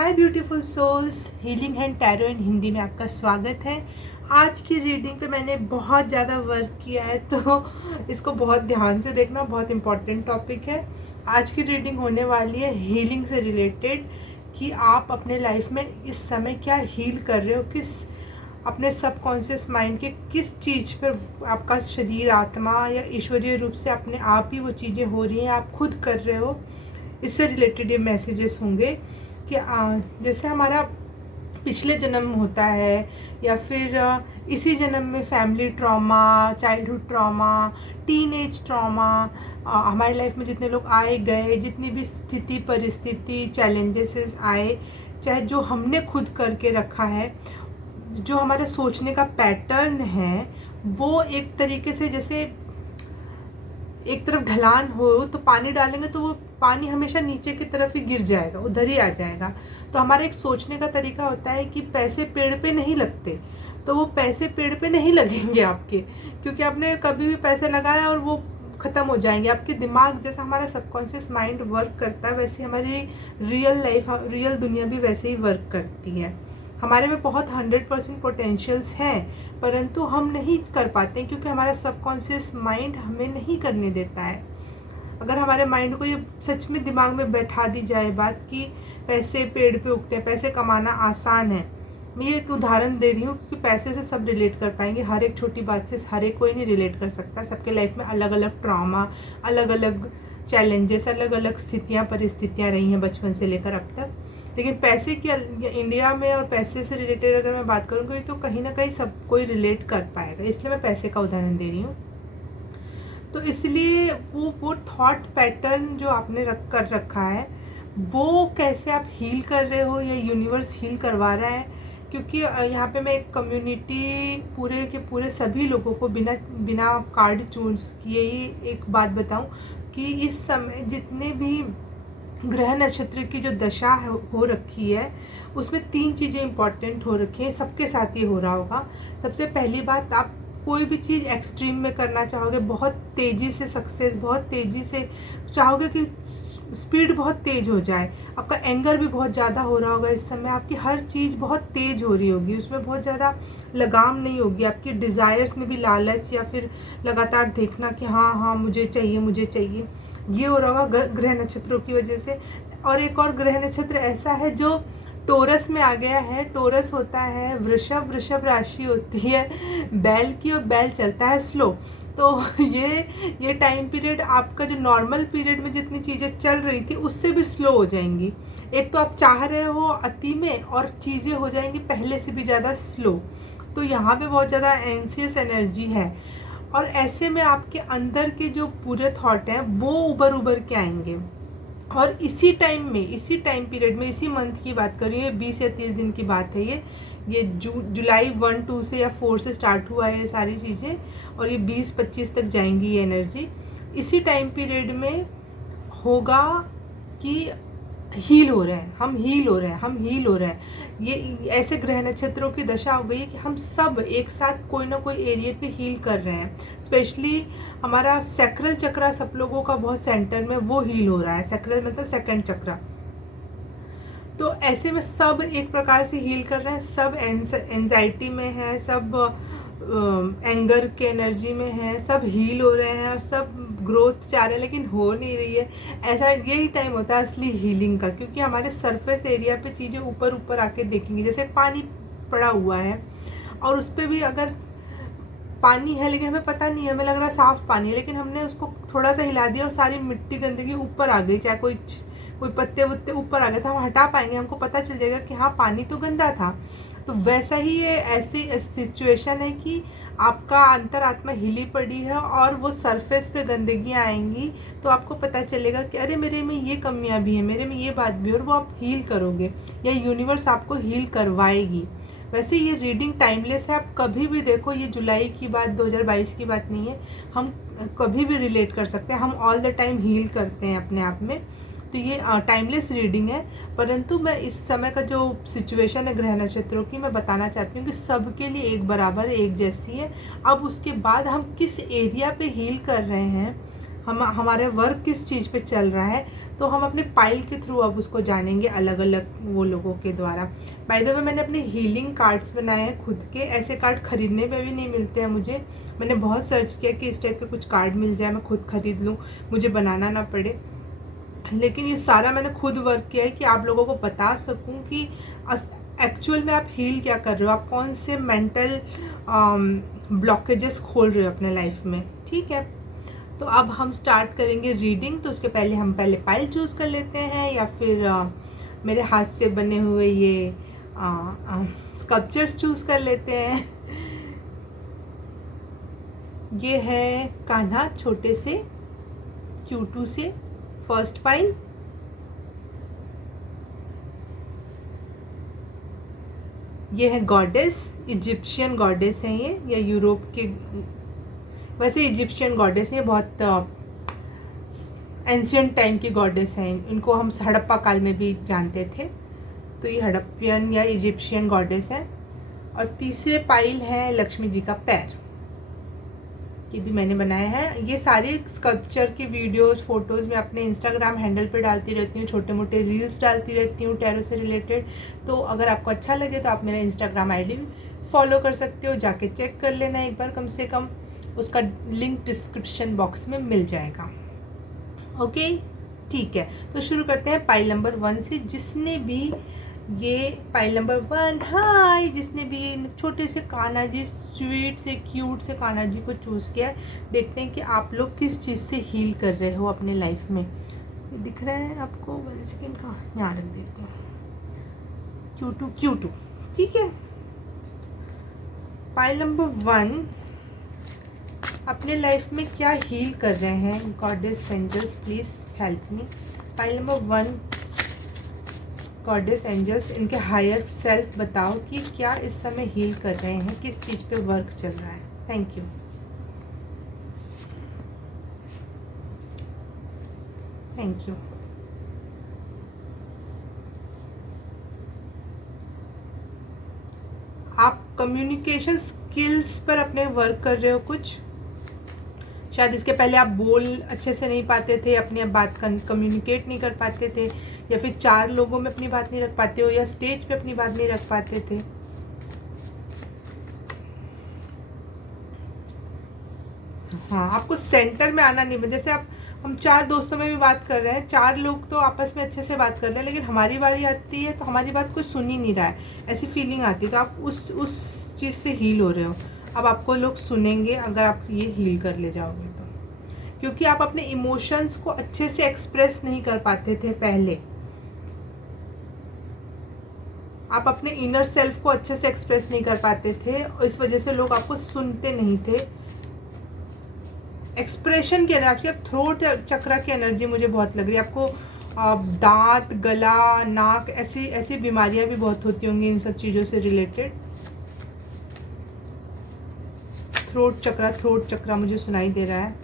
Hi beautiful souls, healing and tarot in Hindi में आपका स्वागत है। आज की रीडिंग पे मैंने बहुत ज़्यादा वर्क किया है, तो इसको बहुत ध्यान से देखना, बहुत इम्पॉर्टेंट टॉपिक है। आज की रीडिंग होने वाली है हीलिंग से रिलेटेड, कि आप अपने लाइफ में इस समय क्या हील कर रहे हो, किस अपने सबकॉन्शियस माइंड के किस चीज़ पर आपका शरीर, आत्मा या ईश्वरीय रूप से अपने आप ही वो चीज़ें हो रही हैं, आप खुद कर रहे हो। इससे रिलेटेड ये मैसेजेस होंगे कि जैसे हमारा पिछले जन्म होता है या फिर इसी जन्म में family trauma, childhood trauma, teenage trauma, हमारी लाइफ में जितने लोग आए गए, जितनी भी स्थिति परिस्थिति चैलेंजेस आए, चाहे जो हमने खुद करके रखा है, जो हमारे सोचने का पैटर्न है, वो एक तरीके से जैसे एक तरफ ढलान हो तो पानी डालेंगे तो वो पानी हमेशा नीचे की तरफ ही गिर जाएगा, उधर ही आ जाएगा। तो हमारा एक सोचने का तरीका होता है कि पैसे पेड़ पे नहीं लगते, तो वो पैसे पेड़ पे नहीं लगेंगे आपके, क्योंकि आपने कभी भी पैसे लगाए और वो ख़त्म हो जाएंगे। आपके दिमाग, जैसा हमारा सबकॉन्शियस माइंड वर्क करता है, वैसे हमारी रियल लाइफ, रियल दुनिया भी वैसे ही वर्क करती है। हमारे में बहुत 100% पोटेंशियल्स हैं, परंतु हम नहीं कर पाते क्योंकि हमारा सबकॉन्शियस माइंड हमें नहीं करने देता है। अगर हमारे माइंड को ये सच में दिमाग में बैठा दी जाए बात कि पैसे पेड़ पे उगते हैं, पैसे कमाना आसान है। मैं ये एक उदाहरण दे रही हूँ क्योंकि पैसे से सब रिलेट कर पाएंगे, हर एक छोटी बात से हर एक कोई नहीं रिलेट कर सकता। सबके लाइफ में अलग अलग ट्रॉमा, अलग अलग चैलेंजेस, अलग अलग स्थितियाँ परिस्थितियाँ रही हैं बचपन से लेकर अब तक। लेकिन पैसे की इंडिया में और पैसे से रिलेटेड अगर मैं बात करूँगी तो कहीं ना कहीं सब कोई रिलेट कर पाएगा, इसलिए मैं पैसे का उदाहरण दे रही हूँ। तो इसलिए वो थॉट पैटर्न जो आपने कर रखा है, वो कैसे आप हील कर रहे हो या यूनिवर्स हील करवा रहा है। क्योंकि यहाँ पे मैं एक कम्युनिटी पूरे के पूरे सभी लोगों को बिना बिना कार्ड चूज किए ही एक बात बताऊं कि इस समय जितने भी ग्रह नक्षत्र की जो दशा हो रखी है, उसमें 3 चीज़ें इंपॉर्टेंट हो रखी हैं। सबके साथ ये हो रहा होगा। सबसे पहली बात, आप कोई भी चीज़ एक्सट्रीम में करना चाहोगे, बहुत तेज़ी से सक्सेस, बहुत तेज़ी से चाहोगे कि स्पीड बहुत तेज़ हो जाए। आपका एंगर भी बहुत ज़्यादा हो रहा होगा इस समय, आपकी हर चीज़ बहुत तेज़ हो रही होगी, उसमें बहुत ज़्यादा लगाम नहीं होगी। आपकी डिज़ायर्स में भी लालच या फिर लगातार देखना कि हाँ हाँ मुझे चाहिए मुझे चाहिए, ये हो रहा होगा ग्रह नक्षत्रों की वजह से। और एक और ग्रह नक्षत्र ऐसा है जो टोरस में आ गया है। टोरस होता है वृषभ, वृषभ राशि होती है बैल की, और बैल चलता है स्लो। तो ये टाइम पीरियड आपका जो नॉर्मल पीरियड में जितनी चीज़ें चल रही थी उससे भी स्लो हो जाएंगी। एक तो आप चाह रहे हो अति में और चीज़ें हो जाएंगी पहले से भी ज़्यादा स्लो। तो यहाँ पे बहुत ज़्यादा एंसियस एनर्जी है, और ऐसे में आपके अंदर के जो पूरे थॉट हैं वो उभर के आएंगे। और इसी टाइम में, इसी टाइम पीरियड में, इसी मंथ की बात कर रही हूँ, 20 या 30 दिन की बात है ये जुलाई 1-2 से या 4 से स्टार्ट हुआ है ये सारी चीज़ें, और ये 20-25 तक जाएंगी ये एनर्जी। इसी टाइम पीरियड में होगा कि हील हो रहे हैं, हम हील हो रहे हैं, हम हील हो रहे हैं। ये ऐसे ग्रह नक्षत्रों की दशा हो गई है कि हम सब एक साथ कोई ना कोई एरिया पे हील कर रहे हैं। स्पेशली हमारा सैक्रल चक्रा सब लोगों का बहुत सेंटर में वो हील हो रहा है। सैक्रल मतलब सेकंड चक्रा। तो ऐसे में सब एक प्रकार से हील कर रहे हैं। सब एंजाइटी में है, सब एंगर के एनर्जी में है, सब हील हो रहे हैं और सब ग्रोथ चाह रहे हैं, लेकिन हो नहीं रही है। ऐसा यही टाइम होता है असली हीलिंग का, क्योंकि हमारे सरफेस एरिया पे चीज़ें ऊपर ऊपर आके देखेंगी। जैसे पानी पड़ा हुआ है और उस पर भी अगर पानी है लेकिन हमें पता नहीं है, हमें लग रहा है साफ पानी है, लेकिन हमने उसको थोड़ा सा हिला दिया और सारी मिट्टी गंदगी ऊपर आ गई, चाहे कोई पत्ते वत्ते ऊपर आ गए, तो हम हटा पाएंगे, हमको पता चल जाएगा कि हाँ पानी तो गंदा था। तो वैसा ही ये ऐसी सिचुएशन है कि आपका अंतरात्मा हिली पड़ी है और वो सरफेस पे गंदगियाँ आएंगी, तो आपको पता चलेगा कि अरे मेरे में ये कमियां भी हैं, मेरे में ये बात भी, और वो आप हील करोगे या यूनिवर्स आपको हील करवाएगी। वैसे ये रीडिंग टाइमलेस है, आप कभी भी देखो। ये जुलाई की बात, 2022 की बात नहीं है, हम कभी भी रिलेट कर सकते हैं। हम ऑल द टाइम हील करते हैं अपने आप में, तो ये टाइमलेस रीडिंग है। परंतु मैं इस समय का जो सिचुएशन है ग्रह नक्षत्रों की, मैं बताना चाहती हूँ कि सबके लिए एक बराबर एक जैसी है। अब उसके बाद हम किस एरिया पे हील कर रहे हैं, हमारा वर्क किस चीज़ पे चल रहा है, तो हम अपने पाइल के थ्रू अब उसको जानेंगे अलग अलग वो लोगों के द्वारा। बाय द वे मैंने अपने हीलिंग कार्ड्स बनाए हैं खुद के। ऐसे कार्ड खरीदने पे भी नहीं मिलते हैं मुझे। मैंने बहुत सर्च किया कि इस टाइप के कुछ कार्ड मिल जाए, मैं खुद खरीद लूँ, मुझे बनाना ना पड़े। लेकिन ये सारा मैंने खुद वर्क किया है कि आप लोगों को बता सकूं कि एक्चुअल में आप हील क्या कर रहे हो, आप कौन से मेंटल ब्लॉकेजेस खोल रहे हो अपने लाइफ में। ठीक है, तो अब हम स्टार्ट करेंगे रीडिंग। तो उसके पहले हम पाइल चूज़ कर लेते हैं, या फिर मेरे हाथ से बने हुए ये स्कल्पचर्स चूज़ कर लेते हैं। ये है कान्हा छोटे से Q2 से फर्स्ट पाइल। ये है गॉडेस, इजिप्शियन गॉडेस है ये, या यूरोप के, वैसे इजिप्शियन गॉडेस ये बहुत एंशियंट टाइम की गॉडेस हैं। इनको हम हड़प्पा काल में भी जानते थे, तो ये हड़प्पियन या इजिप्शियन गॉडेस है। और तीसरे पाइल है लक्ष्मी जी का पैर, ये भी मैंने बनाया है। ये सारे स्कल्पचर के वीडियोस फोटोज़ मैं अपने इंस्टाग्राम हैंडल पे डालती रहती हूँ, छोटे मोटे रील्स डालती रहती हूँ टैरो से रिलेटेड। तो अगर आपको अच्छा लगे तो आप मेरा इंस्टाग्राम आईडी फॉलो कर सकते हो, जाके चेक कर लेना एक बार कम से कम। उसका लिंक डिस्क्रिप्शन बॉक्स में मिल जाएगा। ओके, ठीक है, तो शुरू करते हैं पाइल नंबर 1 से। जिसने भी ये पाइल नंबर 1, हाय, जिसने भी छोटे से कान्हा जी, स्वीट से क्यूट से कान्हा जी को चूज़ किया, देखते हैं कि आप लोग किस चीज़ से हील कर रहे हो अपने लाइफ में। ये दिख रहा है आपको? 1 सेकेंड का यहाँ रख देते हैं। Q2, ठीक है। पाइल नंबर 1 अपने लाइफ में क्या हील कर रहे हैं? Goddess angels please help me. Pile number 1, goddess angels, इनके हायर सेल्फ बताओ कि क्या इस समय हील कर रहे हैं, किस चीज़ पे वर्क चल रहा है। Thank you, thank you. आप कम्युनिकेशन स्किल्स पर अपने वर्क कर रहे हो कुछ। शायद इसके पहले आप बोल अच्छे से नहीं पाते थे, अपनी बात कम्युनिकेट नहीं कर पाते थे, या फिर 4 लोगों में अपनी बात नहीं रख पाते हो, या स्टेज पे अपनी बात नहीं रख पाते थे। हाँ, आपको सेंटर में आना नहीं। जैसे हम 4 दोस्तों में भी बात कर रहे हैं, 4 लोग तो आपस में अच्छे से बात कर रहे हैं, लेकिन हमारी बारी आती है तो हमारी बात कोई सुन ही नहीं रहा है, ऐसी फीलिंग आती है। तो आप उस चीज़ से हील हो रहे हो। अब आपको लोग सुनेंगे अगर आप ये हील कर ले जाओगे तो, क्योंकि आप अपने इमोशंस को अच्छे से एक्सप्रेस नहीं कर पाते थे पहले। आप अपने इनर सेल्फ को अच्छे से एक्सप्रेस नहीं कर पाते थे, और इस वजह से लोग आपको सुनते नहीं थे। एक्सप्रेशन की एनर्जी, आप थ्रोट चक्रा की एनर्जी मुझे बहुत लग रही है आपको। दांत, गला, नाक, ऐसी ऐसी बीमारियां भी बहुत होती होंगी इन सब चीज़ों से रिलेटेड। थ्रोट चक्रा मुझे सुनाई दे रहा है।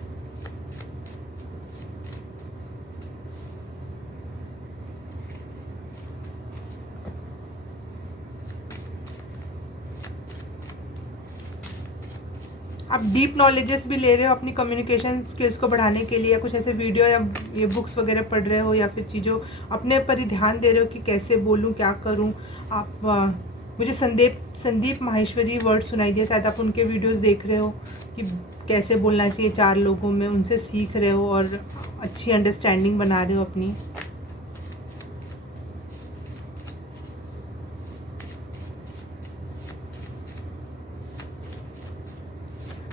आप डीप नॉलेजेस भी ले रहे हो अपनी कम्युनिकेशन स्किल्स को बढ़ाने के लिए, या कुछ ऐसे वीडियो या ये बुक्स वगैरह पढ़ रहे हो, या फिर चीज़ों अपने पर ही ध्यान दे रहे हो कि कैसे बोलूँ, क्या करूँ। आप मुझे संदीप माहेश्वरी वर्ड सुनाई दिए, शायद आप उनके वीडियोस देख रहे हो कि कैसे बोलना चाहिए 4 लोगों में, उनसे सीख रहे हो और अच्छी अंडरस्टैंडिंग बना रहे हो अपनी।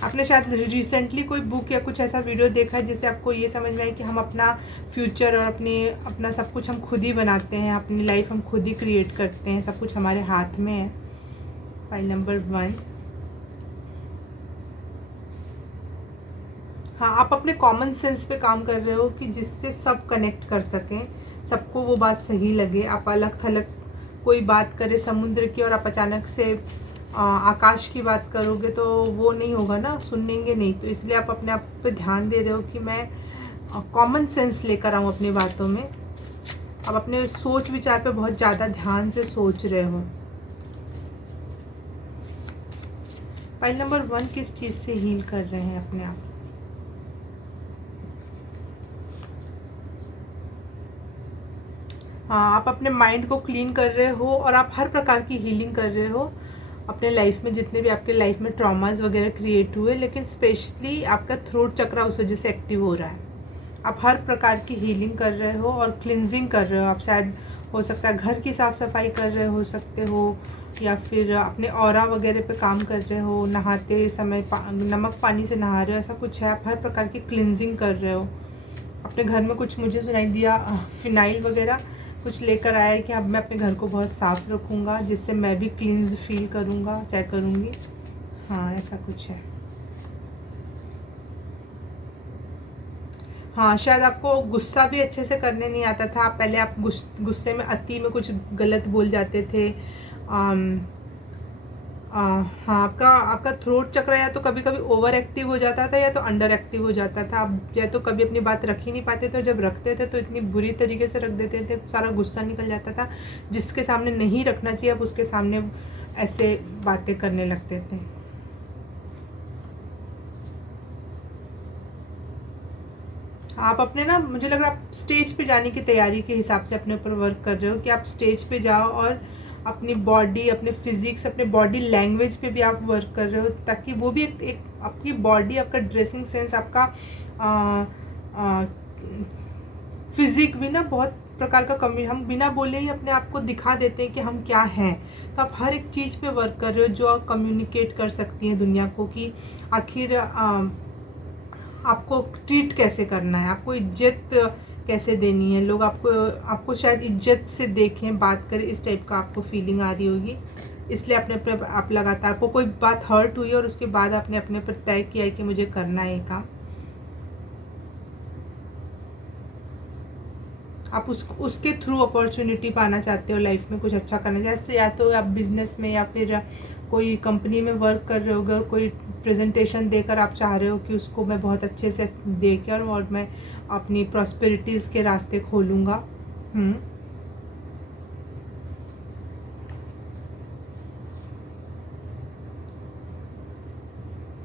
आपने शायद रिसेंटली कोई बुक या कुछ ऐसा वीडियो देखा है जिससे आपको ये समझ में आए कि हम अपना फ्यूचर और अपना सब कुछ हम खुद ही बनाते हैं, अपनी लाइफ हम खुद ही क्रिएट करते हैं, सब कुछ हमारे हाथ में है। फाइल नंबर 1, हाँ, आप अपने कॉमन सेंस पे काम कर रहे हो कि जिससे सब कनेक्ट कर सकें, सबको वो बात सही लगे। आप अलग थलग कोई बात करे समुद्र की और आप अचानक से आकाश की बात करोगे तो वो नहीं होगा ना, सुनेंगे नहीं। तो इसलिए आप अपने आप पे ध्यान दे रहे हो कि मैं कॉमन सेंस लेकर आऊँ अपनी बातों में। आप अपने सोच विचार पे बहुत ज़्यादा ध्यान से सोच रहे हो। फाइल नंबर 1 किस चीज़ से हील कर रहे हैं अपने आप? हाँ, आप अपने माइंड को क्लीन कर रहे हो और आप हर प्रकार की हीलिंग कर रहे हो अपने लाइफ में, जितने भी आपके लाइफ में ट्रॉमास वगैरह क्रिएट हुए, लेकिन स्पेशली आपका थ्रोट चक्रा उस वजह से एक्टिव हो रहा है। आप हर प्रकार की हीलिंग कर रहे हो और क्लिनजिंग कर रहे हो। आप शायद हो सकता है घर की साफ़ सफाई कर रहे हो सकते हो, या फिर अपने ऑरा वगैरह पे काम कर रहे हो, नहाते समय नमक पानी से नहा रहे हो, ऐसा कुछ है। आप हर प्रकार की क्लिनजिंग कर रहे हो अपने घर में। कुछ मुझे सुनाई दिया फिनाइल वगैरह कुछ लेकर आया है कि अब मैं अपने घर को बहुत साफ़ रखूँगा, जिससे मैं भी क्लींस फील करूँगा, चाहे करूँगी। हाँ, ऐसा कुछ है। हाँ, शायद आपको गुस्सा भी अच्छे से करने नहीं आता था। पहले आप गुस्से में अति में कुछ गलत बोल जाते थे। हाँ, आपका आपका थ्रोट चक्र या तो कभी कभी ओवर एक्टिव हो जाता था या तो अंडर एक्टिव हो जाता था। आप या तो कभी अपनी बात रख ही नहीं पाते थे, जब रखते थे तो इतनी बुरी तरीके से रख देते थे, सारा गुस्सा निकल जाता था। जिसके सामने नहीं रखना चाहिए आप उसके सामने ऐसे बातें करने लगते थे। आप अपने ना, मुझे लग रहा है आप स्टेज पे जाने की तैयारी के हिसाब से अपने ऊपर वर्क कर रहे हो कि आप स्टेज पे जाओ और अपनी बॉडी, अपने फिजिक्स, अपने बॉडी लैंग्वेज पे भी आप वर्क कर रहे हो, ताकि वो भी एक आपकी बॉडी, आपका ड्रेसिंग सेंस, आपका फिजिक भी ना बहुत प्रकार का कमी, हम बिना बोले ही अपने आप को दिखा देते हैं कि हम क्या हैं। तो आप हर एक चीज़ पे वर्क कर रहे हो जो आप कम्युनिकेट कर सकती हैं दुनिया को कि आखिर आपको ट्रीट कैसे करना है, आपको इज्जत कैसे देनी है, लोग आपको आपको शायद इज्जत से देखें, बात करें, इस टाइप का आपको फीलिंग आ रही होगी। इसलिए अपने आप लगातार, आपको कोई बात हर्ट हुई और उसके बाद आपने अपने पर तय किया है कि मुझे करना है ये काम। आप उसके थ्रू अपॉर्चुनिटी पाना चाहते हो लाइफ में, कुछ अच्छा करना, जैसे या तो आप बिजनेस में या फिर कोई कंपनी में वर्क कर रहे हो, कोई प्रेजेंटेशन देकर आप चाह रहे हो कि उसको मैं बहुत अच्छे से देकर और मैं अपनी प्रॉस्पेरिटीज़ के रास्ते खोलूँगा।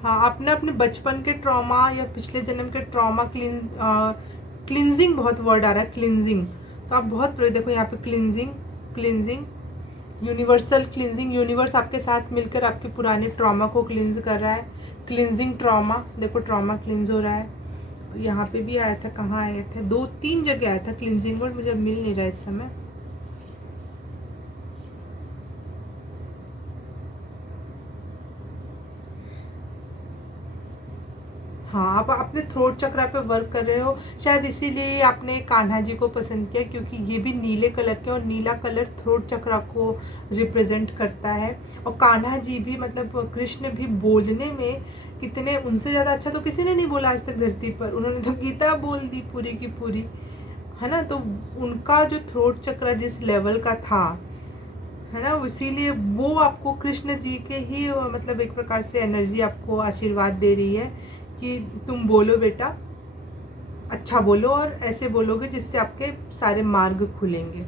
हाँ, आपने अपने बचपन के ट्रॉमा या पिछले जन्म के ट्रॉमा क्लिनजिंग, बहुत वर्ड आ रहा है क्लिनजिंग, तो आप बहुत देखो यहाँ पे cleansing, cleansing, universal cleansing, universe आपके साथ मिलकर आपके पुराने ट्रॉमा को क्लिनज कर रहा है। क्लिनजिंग ट्रॉमा, देखो ट्रॉमा क्लिनज हो रहा है। यहाँ पे भी आया था, कहाँ आया था, 2-3 जगह आया था क्लिनजिंग वर्ड, मुझे मिल नहीं रहा इस समय। हाँ, आप अपने थ्रोट चक्रा पे वर्क कर रहे हो, शायद इसीलिए आपने कान्हा जी को पसंद किया, क्योंकि ये भी नीले कलर के, और नीला कलर थ्रोट चक्रा को रिप्रेजेंट करता है। और कान्हा जी भी, मतलब कृष्ण भी बोलने में कितने, उनसे ज़्यादा अच्छा तो किसी ने नहीं बोला आज तक धरती पर। उन्होंने तो गीता बोल दी पूरी की पूरी, है ना। तो उनका जो थ्रोट चक्रा जिस लेवल का था, है ना, इसीलिए वो आपको कृष्ण जी के ही, मतलब एक प्रकार से एनर्जी आपको आशीर्वाद दे रही है कि तुम बोलो बेटा, अच्छा बोलो, और ऐसे बोलोगे जिससे आपके सारे मार्ग खुलेंगे।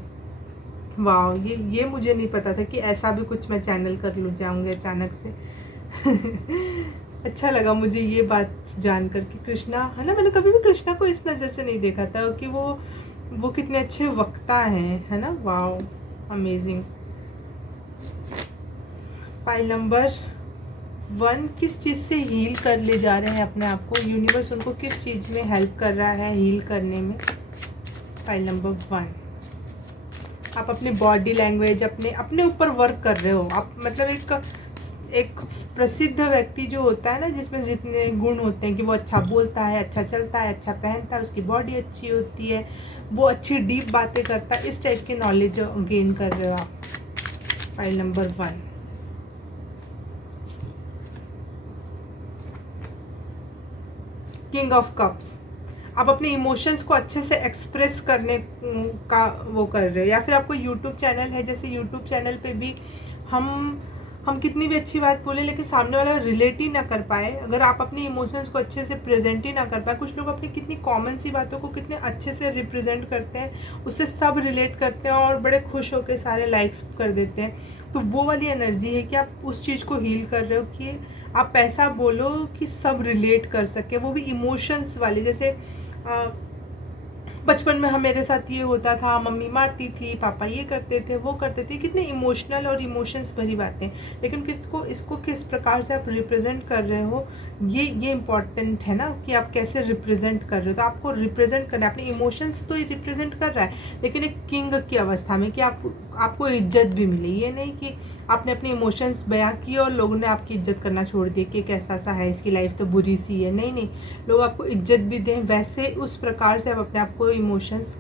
वाह, ये मुझे नहीं पता था कि ऐसा भी कुछ मैं चैनल कर लूँ जाऊँगी अचानक से। अच्छा लगा मुझे ये बात जानकर कि कृष्णा, है ना, मैंने कभी भी कृष्णा को इस नज़र से नहीं देखा था कि वो कितने अच्छे वक्ता हैं, है ना। वाह, अमेजिंग। फाइल नंबर 1, किस चीज़ से हील कर ले जा रहे हैं अपने आप को, यूनिवर्स उनको किस चीज़ में हेल्प कर रहा है हील करने में। फाइल नंबर 1, आप अपनी बॉडी लैंग्वेज, अपने ऊपर वर्क कर रहे हो आप। मतलब एक प्रसिद्ध व्यक्ति जो होता है ना, जिसमें जितने गुण होते हैं कि वो अच्छा बोलता है, अच्छा चलता है, अच्छा पहनता है, उसकी बॉडी अच्छी होती है, वो अच्छी डीप बातें करता है, इस टाइप की नॉलेज गेन कर रहे हो आप। File number 1, king of cups. आप अपने इमोशंस को अच्छे से एक्सप्रेस करने का वो कर रहे हो, या फिर आपको यूट्यूब चैनल है, जैसे यूट्यूब चैनल पे भी हम कितनी भी अच्छी बात बोले लेकिन सामने वाला रिलेट ही ना कर पाए, अगर आप अपने इमोशंस को अच्छे से प्रेजेंट ही ना कर पाए। कुछ लोग अपनी कितनी कॉमन सी बातों को कितने अच्छे से रिप्रेजेंट करते हैं, उससे सब रिलेट करते हैं और बड़े खुश होकर सारे लाइक्स कर देते हैं। तो वो वाली एनर्जी है कि आप उस चीज़ को हील कर रहे हो कि आप ऐसा बोलो कि सब रिलेट कर सके, वो भी इमोशंस वाले। जैसे बचपन में हम मेरे साथ ये होता था, मम्मी मारती थी, पापा ये करते थे, वो करते थे, कितने इमोशनल और इमोशंस भरी बातें। लेकिन इसको किस प्रकार से आप रिप्रेजेंट कर रहे हो, ये इम्पॉर्टेंट है ना, कि आप कैसे रिप्रेजेंट कर रहे हो। तो आपको रिप्रेजेंट करना है, अपने इमोशंस तो ये रिप्रेजेंट कर रहा है, लेकिन एक किंग की अवस्था में, कि आपको इज्जत भी मिले। ये नहीं कि आपने अपने इमोशंस बयां किए और लोगों ने आपकी इज्जत करना छोड़ दिया कि कैसा सा है, इसकी लाइफ तो बुरी सी है। नहीं, लोग आपको इज्जत भी दें, वैसे उस प्रकार से आप अपने आप को इमोशंस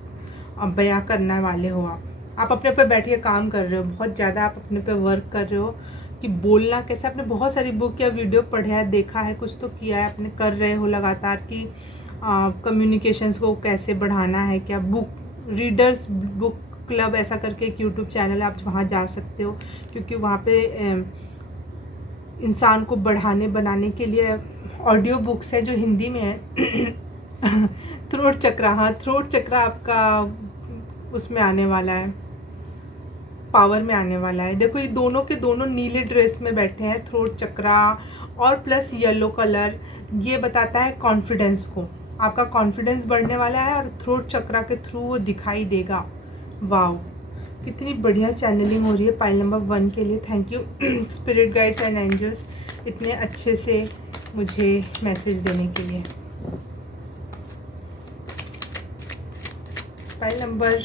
बयां करने वाले हो। आप अपने पे बैठ के काम कर रहे हो, बहुत ज़्यादा आप अपने पे वर्क कर रहे हो कि बोलना कैसे। आपने बहुत सारी बुक या वीडियो पढ़ा है, देखा है, कुछ तो किया है, आपने कर रहे हो लगातार कि कम्युनिकेशंस को कैसे बढ़ाना है। क्या बुक रीडर्स बुक क्लब ऐसा करके एक यूट्यूब चैनल है, आप वहाँ जा सकते हो, क्योंकि वहाँ पे इंसान को बनाने के लिए ऑडियो बुक्स है जो हिंदी में है। थ्रोट चक्र, हाँ, थ्रोट चक्र आपका उसमें आने वाला है, पावर में आने वाला है। देखो, ये दोनों के दोनों नीले ड्रेस में बैठे हैं, थ्रोट चक्रा और प्लस येलो कलर। ये बताता है कॉन्फिडेंस को, आपका कॉन्फिडेंस बढ़ने वाला है और थ्रोट चक्रा के थ्रू वो दिखाई देगा। वाओ, कितनी बढ़िया चैनलिंग हो रही है पाइल नंबर 1 के लिए। Thank you spirit guides and angels, इतने अच्छे से मुझे मैसेज देने के लिए। पाइल नंबर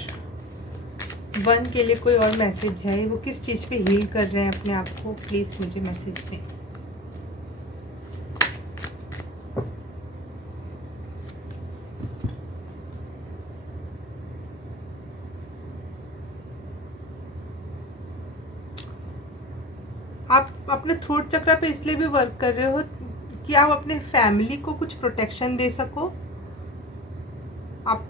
1 के लिए कोई और मैसेज है, वो किस चीज़ पे हील कर रहे हैं अपने आप को, प्लीज़ मुझे मैसेज दें। आप अपने थ्रोट चक्र पे इसलिए भी वर्क कर रहे हो कि आप अपने फैमिली को कुछ प्रोटेक्शन दे सको, आप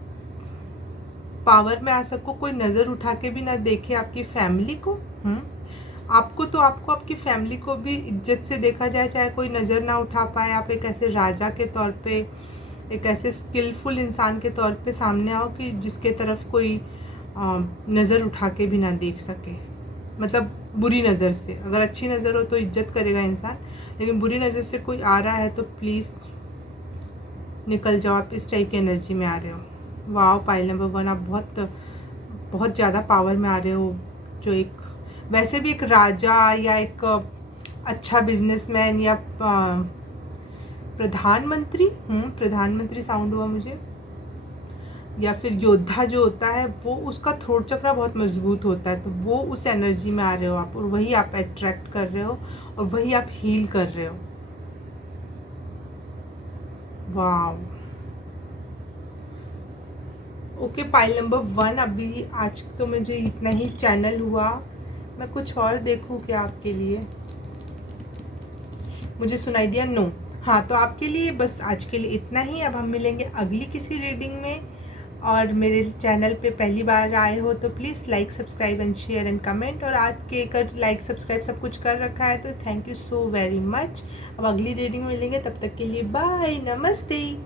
पावर में आ सको, कोई नज़र उठा के भी ना देखे आपकी फैमिली को। आपको आपकी फैमिली को भी इज्जत से देखा जाए, चाहे कोई नज़र ना उठा पाए। आप एक ऐसे राजा के तौर पे, एक ऐसे स्किलफुल इंसान के तौर पे सामने आओ कि जिसके तरफ कोई नज़र उठा के भी ना देख सके। मतलब बुरी नज़र से, अगर अच्छी नज़र हो तो इज्जत करेगा इंसान, लेकिन बुरी नज़र से कोई आ रहा है तो प्लीज़ निकल जाओ। आप इस टाइप की एनर्जी में आ रहे हो। वाह, पाइल नंबर 1, आप बहुत ज़्यादा पावर में आ रहे हो। जो एक वैसे भी एक राजा या एक अच्छा बिजनेसमैन या प्रधानमंत्री साउंड हुआ मुझे, या फिर योद्धा जो होता है, वो उसका थ्रोट चक्र बहुत मजबूत होता है। तो वो उस एनर्जी में आ रहे हो आप, और वही आप अट्रैक्ट कर रहे हो और वही आप हील कर रहे हो। वाह, ओके, पाइल नंबर 1, अभी आज तो मुझे इतना ही चैनल हुआ। मैं कुछ और देखूं क्या आपके लिए? मुझे सुनाई दिया नो। हाँ, तो आपके लिए बस आज के लिए इतना ही। अब हम मिलेंगे अगली किसी रीडिंग में। और मेरे चैनल पे पहली बार आए हो तो please like, subscribe and share and comment. और आज के कर लाइक, सब्सक्राइब सब कुछ कर रखा है, तो thank you so very much. अब अगली रीडिंग में मिलेंगे, तब तक के लिए बाय, नमस्ते।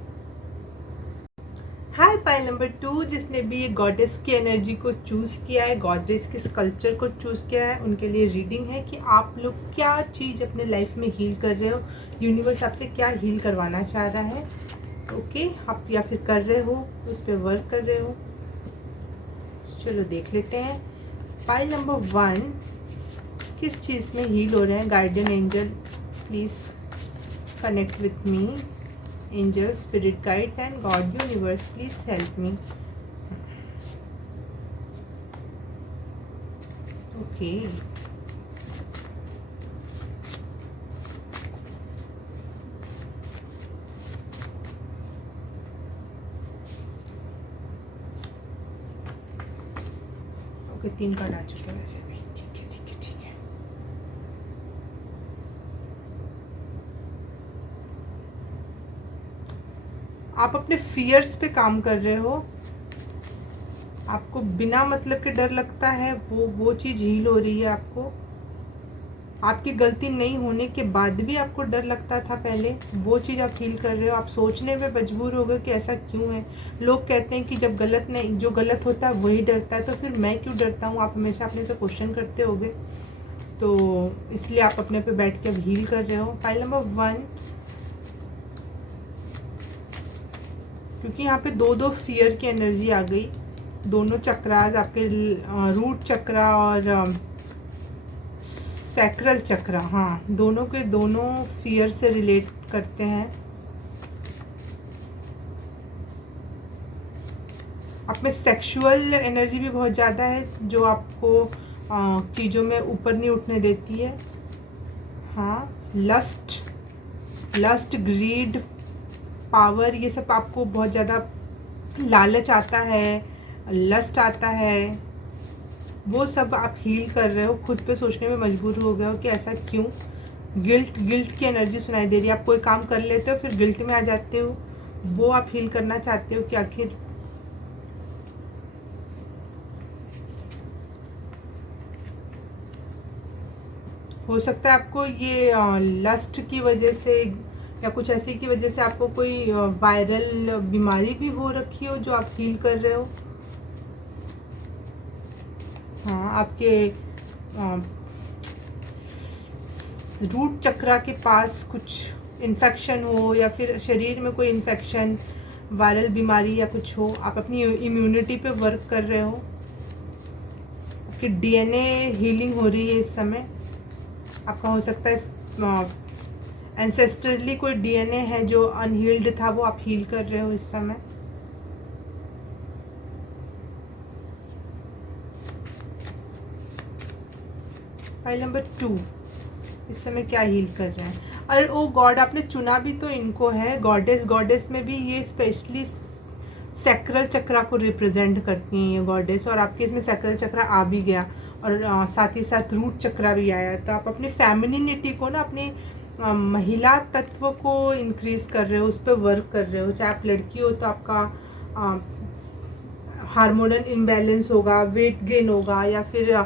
हाय पाइल नंबर 2, जिसने भी ये गॉडेस की एनर्जी को चूज़ किया है, गॉडेस के स्कल्पचर को चूज़ किया है, उनके लिए रीडिंग है कि आप लोग क्या चीज़ अपने लाइफ में हील कर रहे हो, यूनिवर्स आपसे क्या हील करवाना चाह रहा है। ओके, आप या फिर कर रहे हो, उस पर वर्क कर रहे हो। चलो देख लेते हैं। पाइल नंबर 1 किस चीज़ में हील हो रहे हैं। Guardian angel, please connect with me. Angels, spirit guides and God universe, please help me. Okay. Okay, 3 card आ चुके हैं वैसे भी। ठीक है। आप अपने फियर्स पे काम कर रहे हो। आपको बिना मतलब के डर लगता है, वो चीज़ हील हो रही है आपको। आपकी गलती नहीं होने के बाद भी आपको डर लगता था पहले, वो चीज़ आप हील कर रहे हो। आप सोचने पे मजबूर हो गए कि ऐसा क्यों है। लोग कहते हैं कि जब जो गलत होता है वही डरता है, तो फिर मैं क्यों डरता हूँ। आप हमेशा अपने से क्वेश्चन करते होगे, तो इसलिए आप अपने पे बैठ के अब हील कर रहे हो। फाइल नंबर 1, क्योंकि यहाँ पे दो दो फियर की एनर्जी आ गई। दोनों चक्रास आपके रूट चक्रा और सैक्रल चक्रा, हाँ, दोनों के दोनों फियर से रिलेट करते हैं। आप में सेक्सुअल एनर्जी भी बहुत ज़्यादा है जो आपको चीज़ों में ऊपर नहीं उठने देती है। हाँ, लस्ट, ग्रीड, पावर, ये सब आपको बहुत ज़्यादा लालच आता है, लस्ट आता है, वो सब आप हील कर रहे हो। खुद पे सोचने में मजबूर हो गए हो कि ऐसा क्यों। गिल्ट की एनर्जी सुनाई दे रही है। आप कोई काम कर लेते हो फिर गिल्ट में आ जाते हो, वो आप हील करना चाहते हो कि आखिर हो सकता है आपको ये लस्ट की वजह से या कुछ ऐसी की वजह से आपको कोई वायरल बीमारी भी हो रखी हो जो आप हील कर रहे हो। हाँ, आपके रूट चक्रा के पास कुछ इन्फेक्शन हो या फिर शरीर में कोई इन्फेक्शन, वायरल बीमारी या कुछ हो, आप अपनी इम्यूनिटी पे वर्क कर रहे हो। आपकी डीएनए हीलिंग हो रही है इस समय। आपका हो सकता है एंसेस्टरली कोई डीएनए है जो अनहील्ड था, वो आप हील कर रहे हो इस समय। फाइल नंबर 2 इस समय क्या हील कर रहे हैं। अरे ओ गॉड, आपने चुना भी तो इनको है। गॉडेस में भी ये स्पेशली सैक्रल चक्रा को रिप्रेजेंट करती हैं ये गॉडेस, और आपके इसमें सैक्रल चक्रा आ भी गया और साथ ही साथ रूट चक्रा भी आया। तो आप अपनी फेमिनिनिटी को ना, अपनी महिला तत्व को इंक्रीज कर रहे हो, उस पर वर्क कर रहे हो। चाहे आप लड़की हो तो आपका हार्मोनल इम्बैलेंस होगा, वेट गेन होगा, या फिर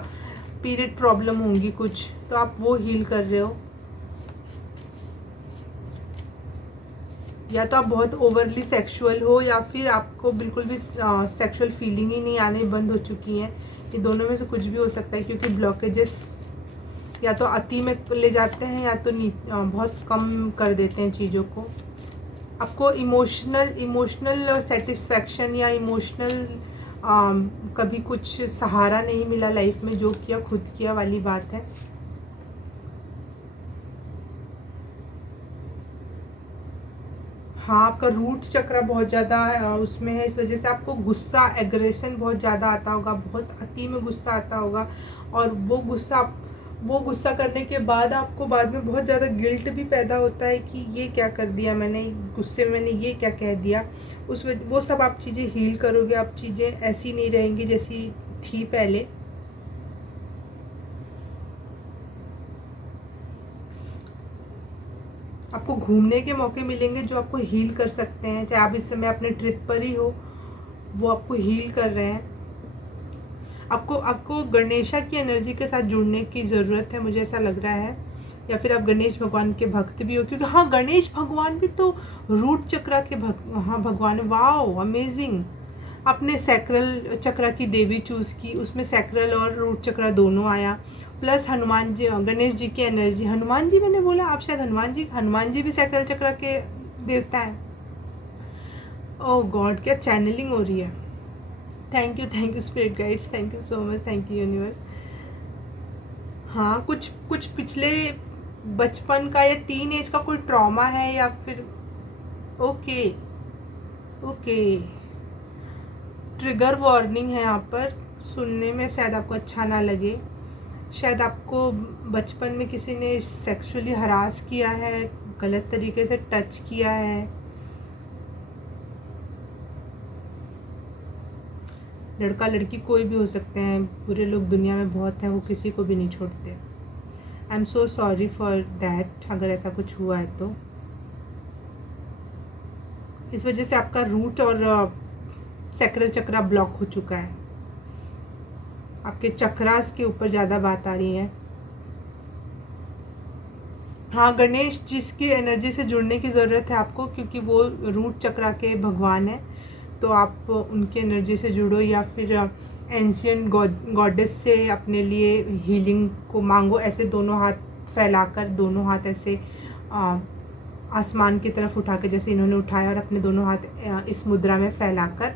पीरियड प्रॉब्लम होंगी कुछ, तो आप वो हील कर रहे हो। या तो आप बहुत ओवरली सेक्सुअल हो या फिर आपको बिल्कुल भी सेक्सुअल फीलिंग ही नहीं आने बंद हो चुकी हैं। ये दोनों में से कुछ भी हो सकता है, क्योंकि ब्लॉकेजेस या तो अति में ले जाते हैं या तो बहुत कम कर देते हैं चीज़ों को। आपको इमोशनल सेटिस्फैक्शन या इमोशनल कभी कुछ सहारा नहीं मिला लाइफ में, जो किया खुद किया वाली बात है। हाँ, आपका रूट चक्र बहुत ज़्यादा उसमें है, इस वजह से आपको गुस्सा, एग्रेशन बहुत ज़्यादा आता होगा, बहुत अति में गुस्सा आता होगा। और वो गुस्सा करने के बाद आपको बाद में बहुत ज़्यादा गिल्ट भी पैदा होता है कि ये क्या कर दिया मैंने, गुस्से में मैंने ये क्या कह दिया। वो सब आप चीज़ें हील करोगे, आप चीज़ें ऐसी नहीं रहेंगी जैसी थी पहले। आपको घूमने के मौके मिलेंगे जो आपको हील कर सकते हैं। चाहे आप इस समय अपने ट्रिप पर ही हो, वो आपको हील कर रहे हैं। आपको गणेशा की एनर्जी के साथ जुड़ने की ज़रूरत है, मुझे ऐसा लग रहा है। या फिर आप गणेश भगवान के भक्त भी हो, क्योंकि हाँ, गणेश भगवान भी तो रूट चक्रा के भगवान। Wow, amazing. आपने सैक्रल चक्रा की देवी चूज़ की, उसमें सैक्रल और रूट चक्रा दोनों आया। प्लस हनुमान जी, गणेश जी की एनर्जी, हनुमान जी मैंने बोला, आप शायद हनुमान जी भी सैक्रल चक्रा के देवता हैं। ओह गॉड, क्या चैनलिंग हो रही है। Thank you spirit guides, thank you so much, thank you universe. हाँ, कुछ पिछले बचपन का या टीन एज का कोई ट्रॉमा है या फिर ओके ट्रिगर वार्निंग है यहाँ पर। सुनने में शायद आपको अच्छा ना लगे, शायद आपको बचपन में किसी ने सेक्सुअली हरास किया है, गलत तरीके से टच किया है। लड़का लड़की कोई भी हो सकते हैं, बुरे लोग दुनिया में बहुत हैं, वो किसी को भी नहीं छोड़ते। I am so sorry for that, अगर ऐसा कुछ हुआ है तो। इस वजह से आपका रूट और सैक्रल चक्रा ब्लॉक हो चुका है। आपके चक्रास के ऊपर ज़्यादा बात आ रही है। हाँ, गणेश जिसकी एनर्जी से जुड़ने की ज़रूरत है आपको, क्योंकि वो रूट चक्रा के भगवान है। तो आप उनकी एनर्जी से जुड़ो, या फिर एंशियंट गॉडेस से अपने लिए हीलिंग को मांगो। ऐसे दोनों हाथ फैलाकर, दोनों हाथ ऐसे आसमान की तरफ उठा के, जैसे इन्होंने उठाया और अपने दोनों हाथ इस मुद्रा में फैलाकर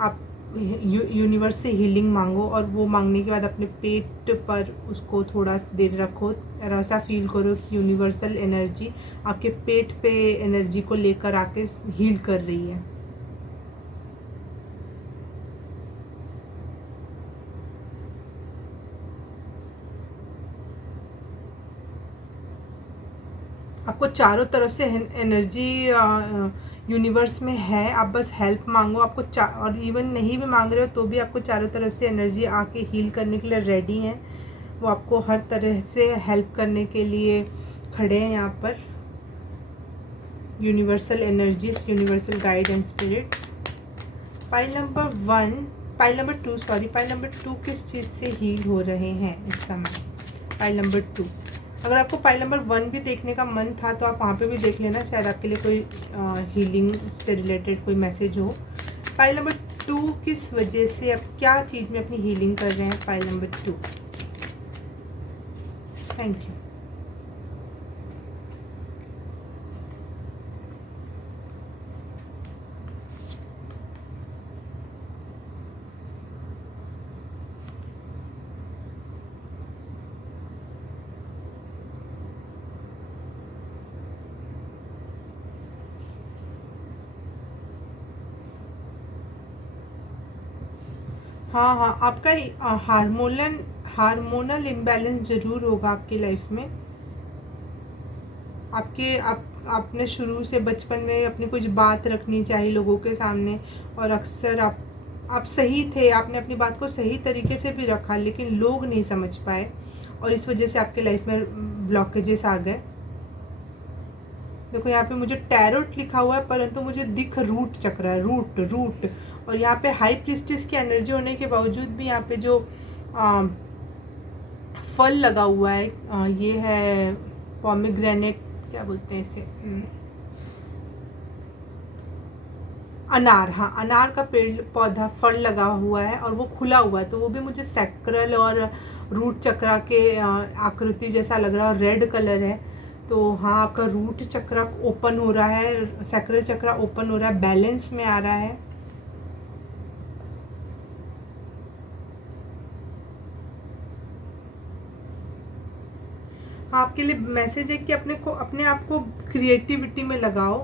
आप यूनिवर्स से हीलिंग मांगो। और वो मांगने के बाद अपने पेट पर उसको थोड़ा देर रखो और ऐसा फील करो कि यूनिवर्सल एनर्जी आपके पेट पे एनर्जी को लेकर आके हील कर रही है। आपको चारों तरफ से एनर्जी यूनिवर्स में है, आप बस हेल्प मांगो। आपको और इवन नहीं भी मांग रहे हो तो भी आपको चारों तरफ से एनर्जी आके हील करने के लिए रेडी हैं। वो आपको हर तरह से हेल्प करने के लिए खड़े हैं यहाँ पर। Universal energies, universal guide and spirits. Pile number 2 किस चीज़ से हील हो रहे हैं इस समय? Pile number 2। अगर आपको पाइल नंबर 1 भी देखने का मन था तो आप वहाँ पे भी देख लेना, शायद आपके लिए कोई हीलिंग से रिलेटेड कोई मैसेज हो। पाइल नंबर 2 किस वजह से, अब क्या चीज़ में अपनी हीलिंग कर रहे हैं? Pile number 2। Thank you. हाँ हाँ, आपका हार्मोनल इम्बैलेंस ज़रूर होगा आपकी लाइफ में। आपने शुरू से बचपन में अपनी कुछ बात रखनी चाहिए लोगों के सामने, और अक्सर आप सही थे, आपने अपनी बात को सही तरीके से भी रखा, लेकिन लोग नहीं समझ पाए और इस वजह से आपके लाइफ में ब्लॉकेजेस आ गए। देखो यहाँ पे मुझे टैरोट लिखा हुआ है, परंतु मुझे दिख रूट चक्र है, रूट। और यहाँ पे हाई प्रिस्टिस की एनर्जी होने के बावजूद भी यहाँ पे जो फल लगा हुआ है, ये है पॉमीग्रेनेट, क्या बोलते हैं इसे, अनार। हाँ, अनार का पेड़ पौधा फल लगा हुआ है और वो खुला हुआ है, तो वो भी मुझे सैक्रल और रूट चक्रा के आकृति जैसा लग रहा है, और रेड कलर है। तो हाँ, आपका रूट चक्रा ओपन हो रहा है, सैक्रल चक्रा ओपन हो रहा है, बैलेंस में आ रहा है। हाँ, आपके लिए मैसेज है कि अपने आप को क्रिएटिविटी में लगाओ।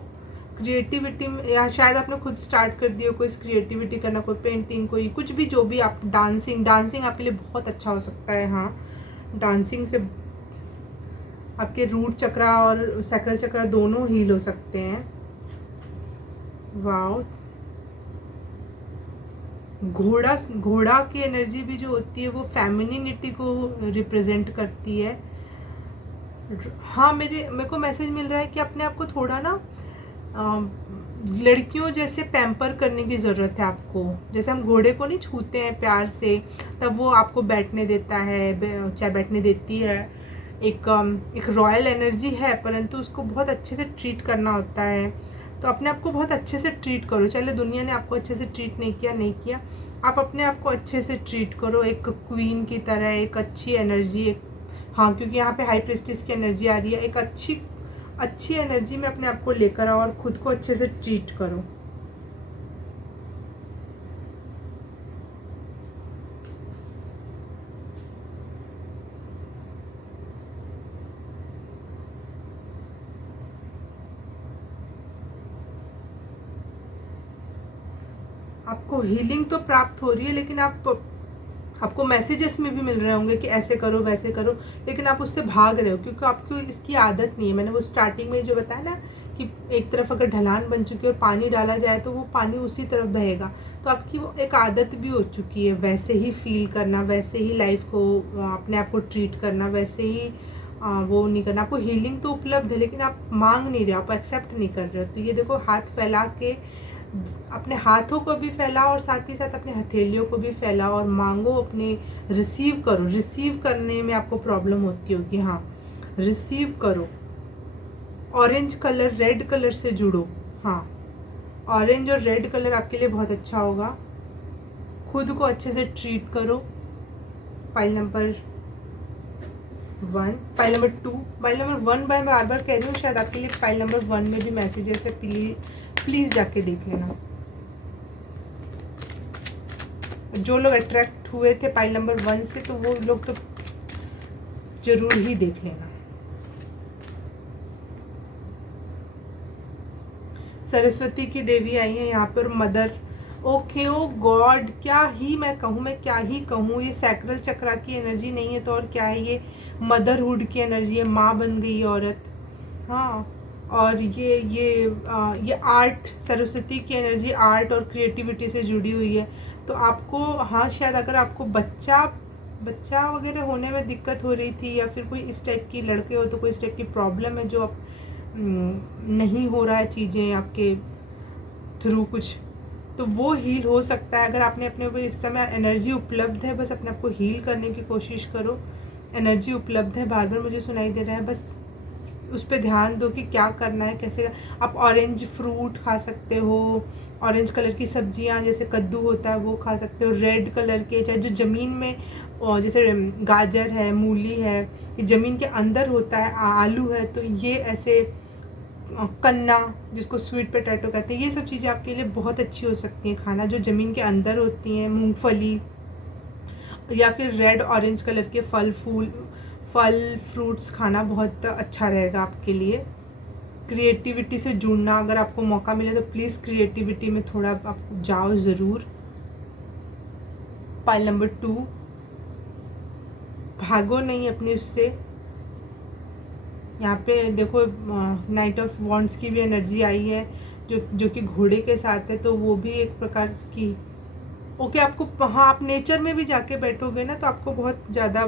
क्रिएटिविटी में, या शायद आपने खुद स्टार्ट कर दिया कोई क्रिएटिविटी करना, कोई पेंटिंग, कोई कुछ भी, जो भी आप, डांसिंग आपके लिए बहुत अच्छा हो सकता है। हाँ, डांसिंग से आपके रूट चक्रा और सैक्रल चक्रा दोनों हील हो सकते हैं। वाओ, घोड़ा की एनर्जी भी जो होती है वो फेमिनिनिटी को रिप्रेजेंट करती है। हाँ, मेरे को मैसेज मिल रहा है कि अपने आप को थोड़ा ना लड़कियों जैसे पैम्पर करने की ज़रूरत है आपको। जैसे हम घोड़े को नहीं छूते हैं प्यार से, तब वो आपको बैठने देता है, चाहे बैठने देती है। एक रॉयल एनर्जी है, परंतु उसको बहुत अच्छे से ट्रीट करना होता है। तो अपने आप को बहुत अच्छे से ट्रीट करो, चले दुनिया ने आपको अच्छे से ट्रीट नहीं किया, आप अपने आप को अच्छे से ट्रीट करो, एक क्वीन की तरह, एक अच्छी एनर्जी। हाँ, क्योंकि यहाँ पे हाई प्रिस्टिस की एनर्जी आ रही है, एक अच्छी एनर्जी में अपने आप को लेकर आओ और खुद को अच्छे से ट्रीट करो। आपको हीलिंग तो प्राप्त हो रही है, लेकिन आपको मैसेजेस में भी मिल रहे होंगे कि ऐसे करो वैसे करो, लेकिन आप उससे भाग रहे हो क्योंकि आपको इसकी आदत नहीं है। मैंने वो स्टार्टिंग में जो बताया ना कि एक तरफ अगर ढलान बन चुकी है और पानी डाला जाए तो वो पानी उसी तरफ बहेगा, तो आपकी वो एक आदत भी हो चुकी है वैसे ही फील करना, वैसे ही लाइफ को, अपने आप को ट्रीट करना, वैसे ही वो नहीं करना। आपको हीलिंग तो उपलब्ध है, लेकिन आप मांग नहीं रहे हो, आप एक्सेप्ट नहीं कर रहे हो। तो ये देखो, हाथ फैला के अपने हाथों को भी फैलाओ और साथ ही साथ अपने हथेलियों को भी फैलाओ और मांगो, अपने रिसीव करो। रिसीव करने में आपको प्रॉब्लम होती होगी, हाँ, रिसीव करो। ऑरेंज कलर, रेड कलर से जुड़ो। हाँ, ऑरेंज और रेड कलर आपके लिए बहुत अच्छा होगा। खुद को अच्छे से ट्रीट करो। Pile number 1, pile number 2, pile number 1 मैं बार बार कह रही हूँ, शायद आपके लिए पाइल नंबर 1 में भी मैसेजेस है, प्लीज़ जाके देख लेना। जो लोग अट्रैक्ट हुए थे पाइल नंबर 1 से, तो वो लोग तो जरूर ही देख लेना। सरस्वती की देवी आई है यहाँ पर, मदर। ओके, ओ गॉड, क्या ही मैं कहूँ, मैं क्या ही कहूँ। ये सैक्रल चक्रा की एनर्जी नहीं है तो और क्या है, ये मदरहुड की एनर्जी है, माँ बन गई औरत। हाँ, और ये आर्ट, सरस्वती की एनर्जी आर्ट और क्रिएटिविटी से जुड़ी हुई है। तो आपको, हाँ, शायद अगर आपको बच्चा वगैरह होने में दिक्कत हो रही थी, या फिर कोई इस टाइप की लड़के हो तो कोई इस टाइप की प्रॉब्लम है जो आप नहीं हो रहा है चीज़ें आपके थ्रू कुछ, तो वो हील हो सकता है। अगर आपने अपने को इस समय एनर्जी उपलब्ध है, बस अपने आप को हील करने की कोशिश करो। एनर्जी उपलब्ध है, बार बार मुझे सुनाई दे रहा है, बस उस पर ध्यान दो कि क्या करना है, कैसे। आप ऑरेंज फ्रूट खा सकते हो, ऑरेंज कलर की सब्जियां जैसे कद्दू होता है वो खा सकते हो, रेड कलर के, चाहे जो ज़मीन में जैसे गाजर है, मूली है, ये ज़मीन के अंदर होता है, आलू है, तो ये ऐसे कन्ना जिसको स्वीट पोटैटो कहते हैं, ये सब चीज़ें आपके लिए बहुत अच्छी हो सकती हैं खाना, जो ज़मीन के अंदर होती हैं। मूंगफली, या फिर रेड ऑरेंज कलर के फल फ्रूट्स खाना बहुत अच्छा रहेगा आपके लिए। क्रिएटिविटी से जुड़ना, अगर आपको मौका मिले तो प्लीज़ क्रिएटिविटी में थोड़ा आप जाओ ज़रूर। पाइल नंबर 2, भागो नहीं अपनी उससे। यहाँ पे देखो नाइट ऑफ वॉन्ड्स की भी एनर्जी आई है, जो कि घोड़े के साथ है, तो वो भी एक प्रकार की। ओके, आपको, हाँ, आप नेचर में भी जाके बैठोगे ना तो आपको बहुत ज़्यादा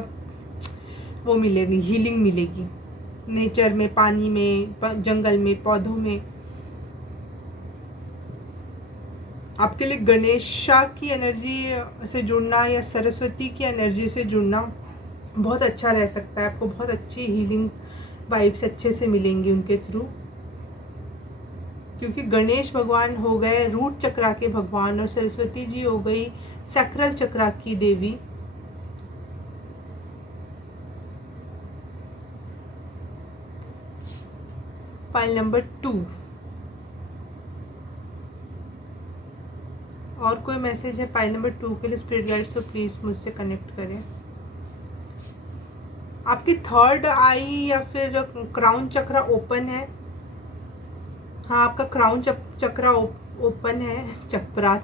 वो मिलेगी, हीलिंग मिलेगी। नेचर में, पानी में, जंगल में, पौधों में। आपके लिए गणेशा की एनर्जी से जुड़ना या सरस्वती की एनर्जी से जुड़ना बहुत अच्छा रह सकता है। आपको बहुत अच्छी हीलिंग वाइब्स अच्छे से मिलेंगी उनके थ्रू, क्योंकि गणेश भगवान हो गए रूट चक्रा के भगवान और सरस्वती जी हो गई सैक्रल चक्रा की देवी। पाइल नंबर 2, और कोई मैसेज है पाइल नंबर 2 के लिए स्पिरिट गाइड्स, तो प्लीज़ मुझसे कनेक्ट करें। आपकी थर्ड आई या फिर क्राउन चक्रा ओपन है। हाँ, आपका क्राउन चक्रा ओपन है। चपरा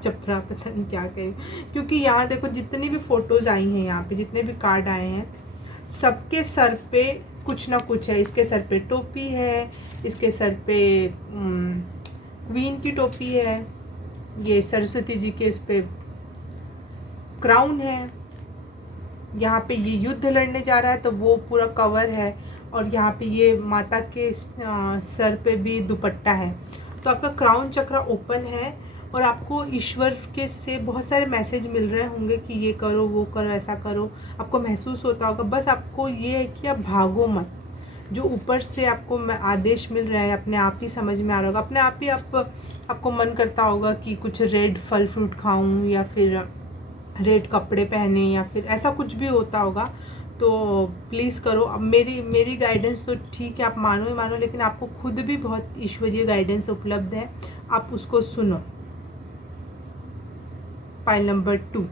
पता नहीं क्या कहें, क्योंकि यहाँ देखो जितनी भी फोटोज़ आई हैं, यहाँ पे जितने भी कार्ड आए हैं, सबके सर पे कुछ ना कुछ है। इसके सर पे टोपी है, इसके सर पे क्वीन की टोपी है, ये सरस्वती जी के इस पे क्राउन है, यहाँ पे ये युद्ध लड़ने जा रहा है तो वो पूरा कवर है, और यहाँ पे ये माता के सर पे भी दुपट्टा है। तो आपका क्राउन चक्र ओपन है, और आपको ईश्वर के से बहुत सारे मैसेज मिल रहे होंगे कि ये करो, वो करो, ऐसा करो। आपको महसूस होता होगा, बस आपको ये है कि आप भागो मत। जो ऊपर से आपको आदेश मिल रहा है अपने आप ही समझ में आ रहा होगा, अपने आप ही आपको मन करता होगा कि कुछ रेड फल फ्रूट खाऊं, या फिर रेड कपड़े पहने, या फिर ऐसा कुछ भी होता होगा। तो प्लीज़ करो। अब मेरी गाइडेंस तो ठीक है, आप मानो ही मानो, लेकिन आपको खुद भी बहुत ईश्वरीय गाइडेंस उपलब्ध है, आप उसको सुनो। पाइल नंबर 2,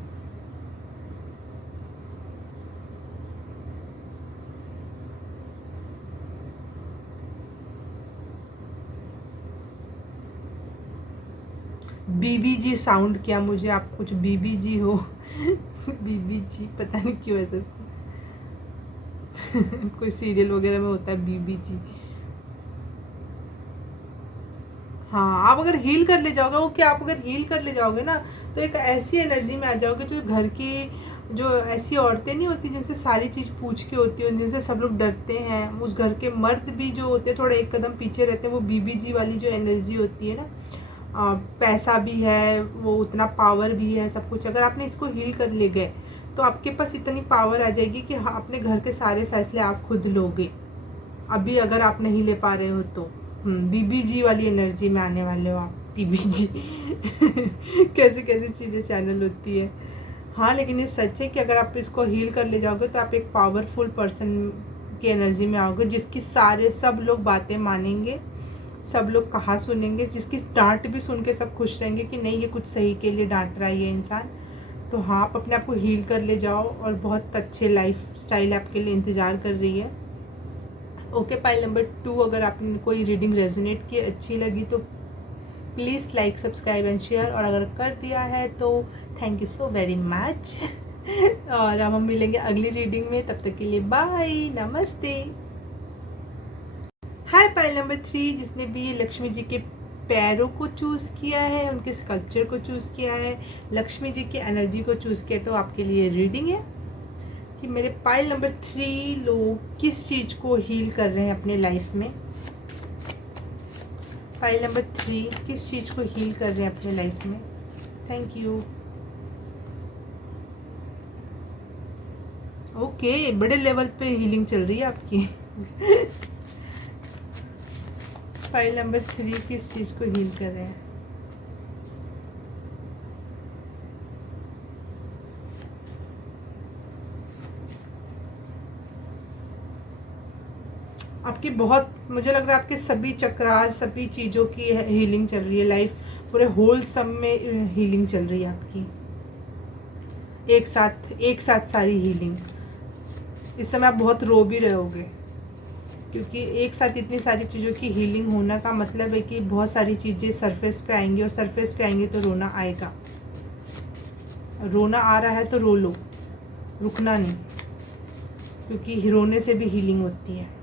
बीबी जी साउंड किया मुझे, आप कुछ बीबी जी हो। बीबी जी, पता नहीं क्यों ऐसा। कोई सीरियल वगैरह में होता है बीबी जी। हाँ, आप अगर हील कर ले जाओगे, ओके, आप अगर हील कर ले जाओगे ना, तो एक ऐसी एनर्जी में आ जाओगे जो घर की, जो ऐसी औरतें नहीं होती जिनसे सारी चीज़ पूछ के होती है, जिनसे सब लोग डरते हैं, उस घर के मर्द भी जो होते हैं थोड़ा एक कदम पीछे रहते हैं, वो बीबी जी वाली जो एनर्जी होती है ना, पैसा भी है, वो उतना पावर भी है, सब कुछ। अगर आपने इसको हील कर ले गए तो आपके पास इतनी पावर आ जाएगी कि अपने घर के सारे फैसले आप खुद लोगे, अभी अगर आप नहीं ले पा रहे हो तो। बीबी जी वाली एनर्जी में आने वाले हो आप, बीबी जी। कैसी कैसी चीज़ें चैनल होती है। हाँ, लेकिन ये सच है कि अगर आप इसको हील कर ले जाओगे तो आप एक पावरफुल पर्सन की एनर्जी में आओगे, जिसकी सारे सब लोग बातें मानेंगे, सब लोग कहा सुनेंगे, जिसकी डांट भी सुन के सब खुश रहेंगे कि नहीं ये कुछ सही के लिए डांट रहा है ये इंसान। तो हाँ, आप अपने आप को हील कर ले जाओ और बहुत अच्छे लाइफ स्टाइल आपके लिए इंतज़ार कर रही है। ओके, पाइल नंबर 2, अगर आपने कोई रीडिंग रेजोनेट की, अच्छी लगी तो please like, subscribe and share, और अगर कर दिया है तो thank you so very much. और अब हम मिलेंगे अगली रीडिंग में, तब तक के लिए बाय, नमस्ते। हाय पाइल नंबर 3, जिसने भी लक्ष्मी जी के पैरों को चूज़ किया है, उनके स्कल्पचर को चूज़ किया है, लक्ष्मी जी की एनर्जी को चूज़ किया, तो आपके लिए रीडिंग है कि मेरे पाइल नंबर 3 लोग किस चीज़ को हील कर रहे हैं अपने लाइफ में। पाइल नंबर 3 किस चीज़ को हील कर रहे हैं अपने लाइफ में। Thank you. ओके, बड़े लेवल पे हीलिंग चल रही है आपकी। पाइल नंबर 3 किस चीज़ को हील कर रहे हैं। आपकी बहुत, मुझे लग रहा है आपके सभी चक्रास, सभी चीज़ों की हीलिंग चल रही है, लाइफ पूरे होल सब में हीलिंग चल रही है आपकी, एक साथ सारी हीलिंग। इस समय आप बहुत रो भी रहे होगे, क्योंकि एक साथ इतनी सारी चीज़ों की हीलिंग होना का मतलब है कि बहुत सारी चीज़ें सरफेस पे आएंगी, और सरफेस पे आएंगी तो रोना आएगा। रोना आ रहा है तो रो लो, रुकना नहीं, क्योंकि रोने से भी हीलिंग होती है।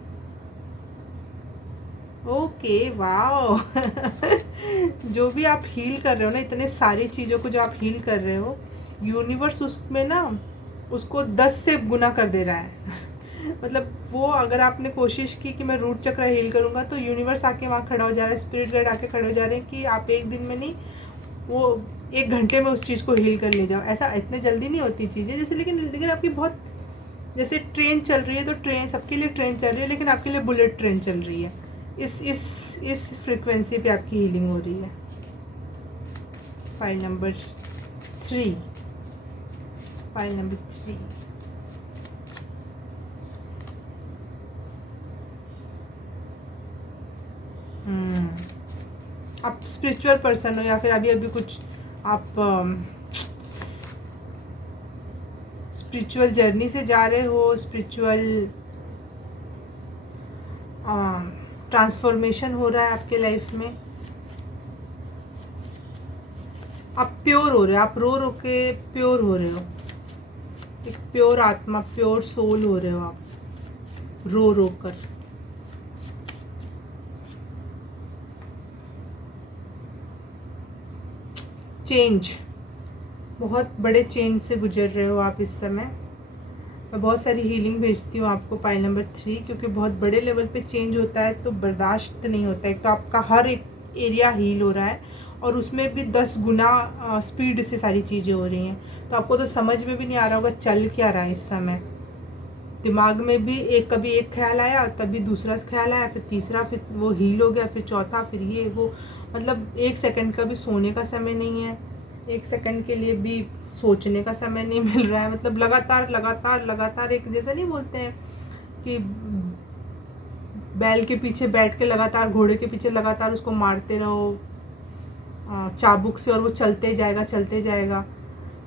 Okay, wow. जो भी आप हील कर रहे हो ना, इतने सारी चीज़ों को जो आप हील कर रहे हो, यूनिवर्स उसमें ना उसको 10 से गुना कर दे रहा है। मतलब वो, अगर आपने कोशिश की कि मैं रूट चक्र हील करूँगा, तो यूनिवर्स आके वहाँ खड़ा हो जा रहा है, स्पिरिट गाइड आके खड़े हो जा रहे हैं कि आप एक दिन में नहीं, वो 1 घंटे में उस चीज़ को हील कर ले जाओ। ऐसा इतने जल्दी नहीं होती चीज़ें, जैसे लेकिन आपकी बहुत, जैसे ट्रेन चल रही है तो ट्रेन सबके लिए ट्रेन चल रही है, लेकिन आपके लिए बुलेट ट्रेन चल रही है। इस फ्रिक्वेंसी पे आपकी हीलिंग हो रही है। File number 3, file number 3। आप स्पिरिचुअल पर्सन हो, या फिर अभी अभी कुछ आप स्पिरिचुअल जर्नी से जा रहे हो, स्पिरिचुअल ट्रांसफॉर्मेशन हो रहा है आपके लाइफ में। आप प्योर हो रहे हो, आप रो रो के प्योर हो रहे हो, एक प्योर आत्मा, प्योर सोल हो रहे हो आप, रो रो कर। चेंज, बहुत बड़े चेंज से गुजर रहे हो आप इस समय। मैं बहुत सारी हीलिंग भेजती हूँ आपको पाइल नंबर 3, क्योंकि बहुत बड़े लेवल पे चेंज होता है तो बर्दाश्त नहीं होता है। तो आपका हर एक एरिया हील हो रहा है, और उसमें भी 10 गुना स्पीड से सारी चीज़ें हो रही हैं। तो आपको तो समझ में भी नहीं आ रहा होगा चल क्या रहा है इस समय। दिमाग में भी कभी एक ख्याल आया, तभी दूसरा ख्याल आया, फिर तीसरा, फिर वो हील हो गया, फिर चौथा, फिर ये वो। मतलब 1 सेकंड का भी सोने का समय नहीं है, 1 सेकंड के लिए भी सोचने का समय नहीं मिल रहा है। मतलब लगातार लगातार लगातार, एक जैसे नहीं बोलते हैं कि बैल के पीछे बैठ के लगातार, घोड़े के पीछे लगातार उसको मारते रहो चाबुक से, और वो चलते जाएगा चलते जाएगा।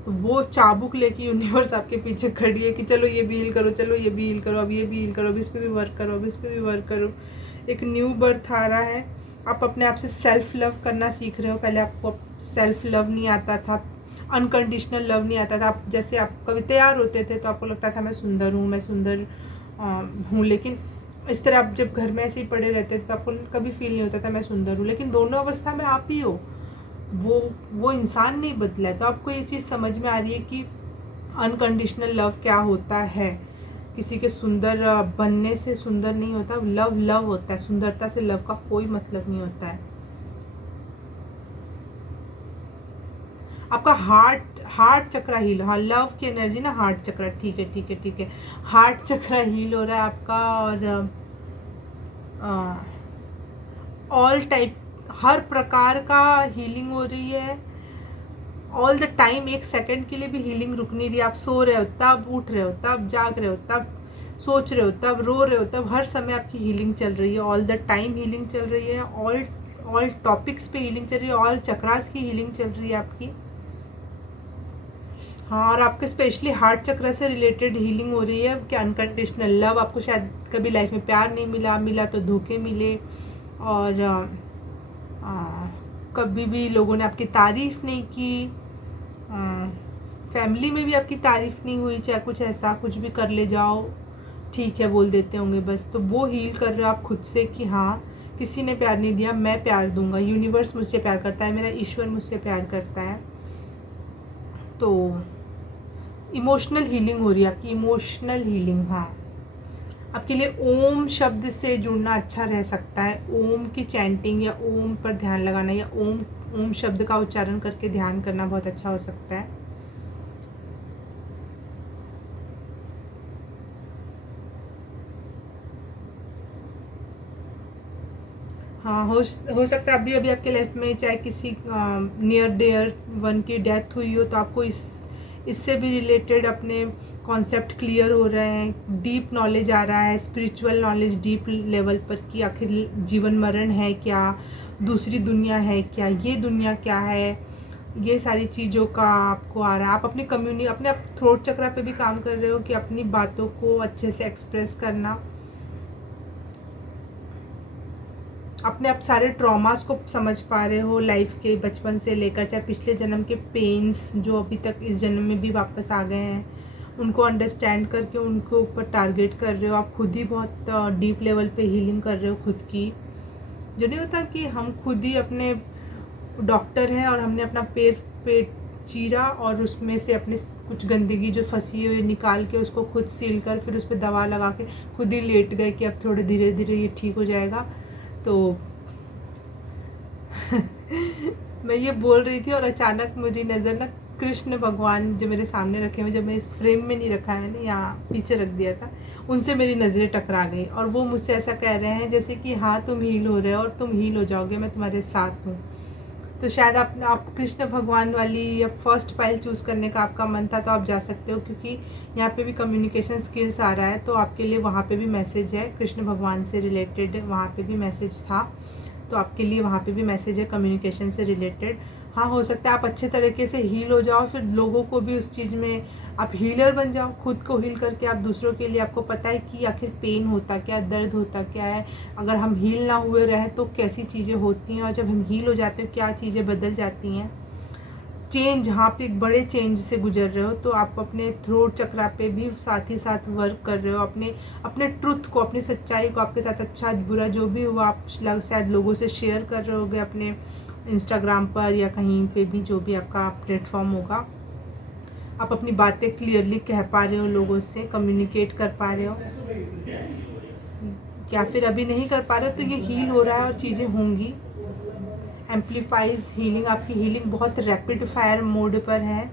तो वो चाबुक लेके यूनिवर्स आपके पीछे खड़ी है कि चलो ये भी हील करो, चलो ये भी हील करो, अब ये भी हील करो, अब इस पर भी वर्क करो, अब इस पर भी वर्क करो। एक न्यू बर्थ आ रहा है। आप अपने आप से सेल्फ लव करना सीख रहे हो। पहले आपको सेल्फ लव नहीं आता था, अनकंडीशनल लव नहीं आता था। आप जैसे आप कभी तैयार होते थे तो आपको लगता था मैं सुंदर हूँ, मैं सुंदर हूँ, लेकिन इस तरह आप जब घर में ऐसे ही पड़े रहते थे तो आपको कभी फील नहीं होता था मैं सुंदर हूँ। लेकिन दोनों अवस्था में आप ही हो, वो इंसान नहीं बदला है। तो आपको ये चीज़ समझ में आ रही है कि अनकंडीशनल लव क्या होता है। किसी के सुंदर बनने से सुंदर नहीं होता, लव लव होता है। सुंदरता से लव का कोई मतलब नहीं होता है। आपका हार्ट चक्र हील, हाँ लव की एनर्जी ना, हार्ट चक्र, ठीक है ठीक है ठीक है, हार्ट चक्र हील हो रहा है आपका। और ऑल टाइप, हर प्रकार का हीलिंग हो रही है ऑल द टाइम। 1 सेकंड के लिए भी हीलिंग रुक नहीं रही। आप सो रहे हो तब, उठ रहे हो तब, जाग रहे हो तब, सोच रहे हो तब, रो रहे हो तब, हर समय आपकी हीलिंग चल रही है, ऑल द टाइम हीलिंग चल रही है, ऑल टॉपिक्स पे हीलिंग चल रही है, ऑल चक्रास की हीलिंग चल रही है आपकी। हाँ, और आपके स्पेशली हार्ट चक्र से रिलेटेड हीलिंग हो रही है कि अनकंडीशनल लव, आपको शायद कभी लाइफ में प्यार नहीं मिला, मिला तो धोखे मिले, और कभी भी लोगों ने आपकी तारीफ नहीं की, फैमिली में भी आपकी तारीफ नहीं हुई, चाहे कुछ ऐसा कुछ भी कर ले जाओ ठीक है बोल देते होंगे बस। तो वो हील कर रहे हो आप खुद से कि हाँ, किसी ने प्यार नहीं दिया, मैं प्यार दूंगा, यूनिवर्स मुझसे प्यार करता है, मेरा ईश्वर मुझसे प्यार करता है। तो इमोशनल हीलिंग हो रही है आपकी, इमोशनल हीलिंग। हाँ, आपके लिए ओम शब्द से जुड़ना अच्छा रह सकता है, ओम की चैंटिंग या ओम पर ध्यान लगाना या ओम शब्द का उच्चारण करके ध्यान करना बहुत अच्छा हो सकता है। हाँ, हो सकता है अभी अभी आपके लाइफ में चाहे किसी नियर डियर वन की डेथ हुई हो, तो आपको इससे भी रिलेटेड अपने कॉन्सेप्ट क्लियर हो रहे हैं, डीप नॉलेज आ रहा है, स्पिरिचुअल नॉलेज डीप लेवल पर कि आखिर जीवन मरण है क्या, दूसरी दुनिया है क्या, ये दुनिया क्या है, ये सारी चीज़ों का आपको आ रहा है। आप अपनी अपने थ्रोट चक्रा पे भी काम कर रहे हो कि अपनी बातों को अच्छे से एक्सप्रेस करना, अपने आप सारे ट्रॉमास को समझ पा रहे हो लाइफ के, बचपन से लेकर चाहे पिछले जन्म के पेन्स जो अभी तक इस जन्म में भी वापस आ गए हैं, उनको अंडरस्टैंड करके उनको ऊपर टारगेट कर रहे हो। आप खुद ही बहुत डीप लेवल पे हीलिंग कर रहे हो खुद की। जो नहीं होता कि हम खुद ही अपने डॉक्टर हैं और हमने अपना पेट चीरा और उसमें से अपने कुछ गंदगी जो फंसी हुई निकाल के उसको खुद सील कर फिर उस पर दवा लगा के खुद ही लेट गए कि अब थोड़े धीरे धीरे ये ठीक हो जाएगा। तो मैं ये बोल रही थी और अचानक मेरी नज़र ना कृष्ण भगवान जो मेरे सामने रखे हुए, जब मैं इस फ्रेम में नहीं रखा है, मैंने यहाँ पीछे रख दिया था, उनसे मेरी नज़रें टकरा गई और वो मुझसे ऐसा कह रहे हैं जैसे कि हाँ तुम हील हो रहे हो और तुम हील हो जाओगे, मैं तुम्हारे साथ हूँ। तो शायद आप कृष्ण भगवान वाली या फर्स्ट फाइल चूज़ करने का आपका मन था तो आप जा सकते हो, क्योंकि यहाँ पे भी कम्युनिकेशन स्किल्स आ रहा है, तो आपके लिए वहाँ पे भी मैसेज है कृष्ण भगवान से रिलेटेड, वहाँ पे भी मैसेज था, तो आपके लिए वहाँ पे भी मैसेज है कम्युनिकेशन से रिलेटेड। हाँ, हो सकता है आप अच्छे तरीके से हील हो जाओ, फिर लोगों को भी उस चीज़ में आप हीलर बन जाओ, खुद को हील करके आप दूसरों के लिए, आपको पता है कि आखिर पेन होता क्या, दर्द होता क्या है, अगर हम हील ना हुए रहे तो कैसी चीज़ें होती हैं, और जब हम हील हो जाते हैं क्या चीज़ें बदल जाती हैं। चेंज, हाँ, पे एक बड़े चेंज से गुजर रहे हो, तो आप अपने थ्रोट चक्रा पे भी साथ ही साथ वर्क कर रहे हो, अपने ट्रुथ को, अपनी सच्चाई को, आपके साथ अच्छा बुरा जो भी हुआ आप शायद लोगों से शेयर कर रहे होगे अपने इंस्टाग्राम पर या कहीं पे भी, जो भी आपका प्लेटफॉर्म होगा, आप अपनी बातें क्लियरली कह पा रहे हो, लोगों से कम्युनिकेट कर पा रहे हो, या फिर अभी नहीं कर पा रहे हो तो ये हील हो रहा है और चीज़ें होंगी। एम्पलीफाइज हीलिंग, आपकी हीलिंग बहुत रैपिड फायर मोड पर है,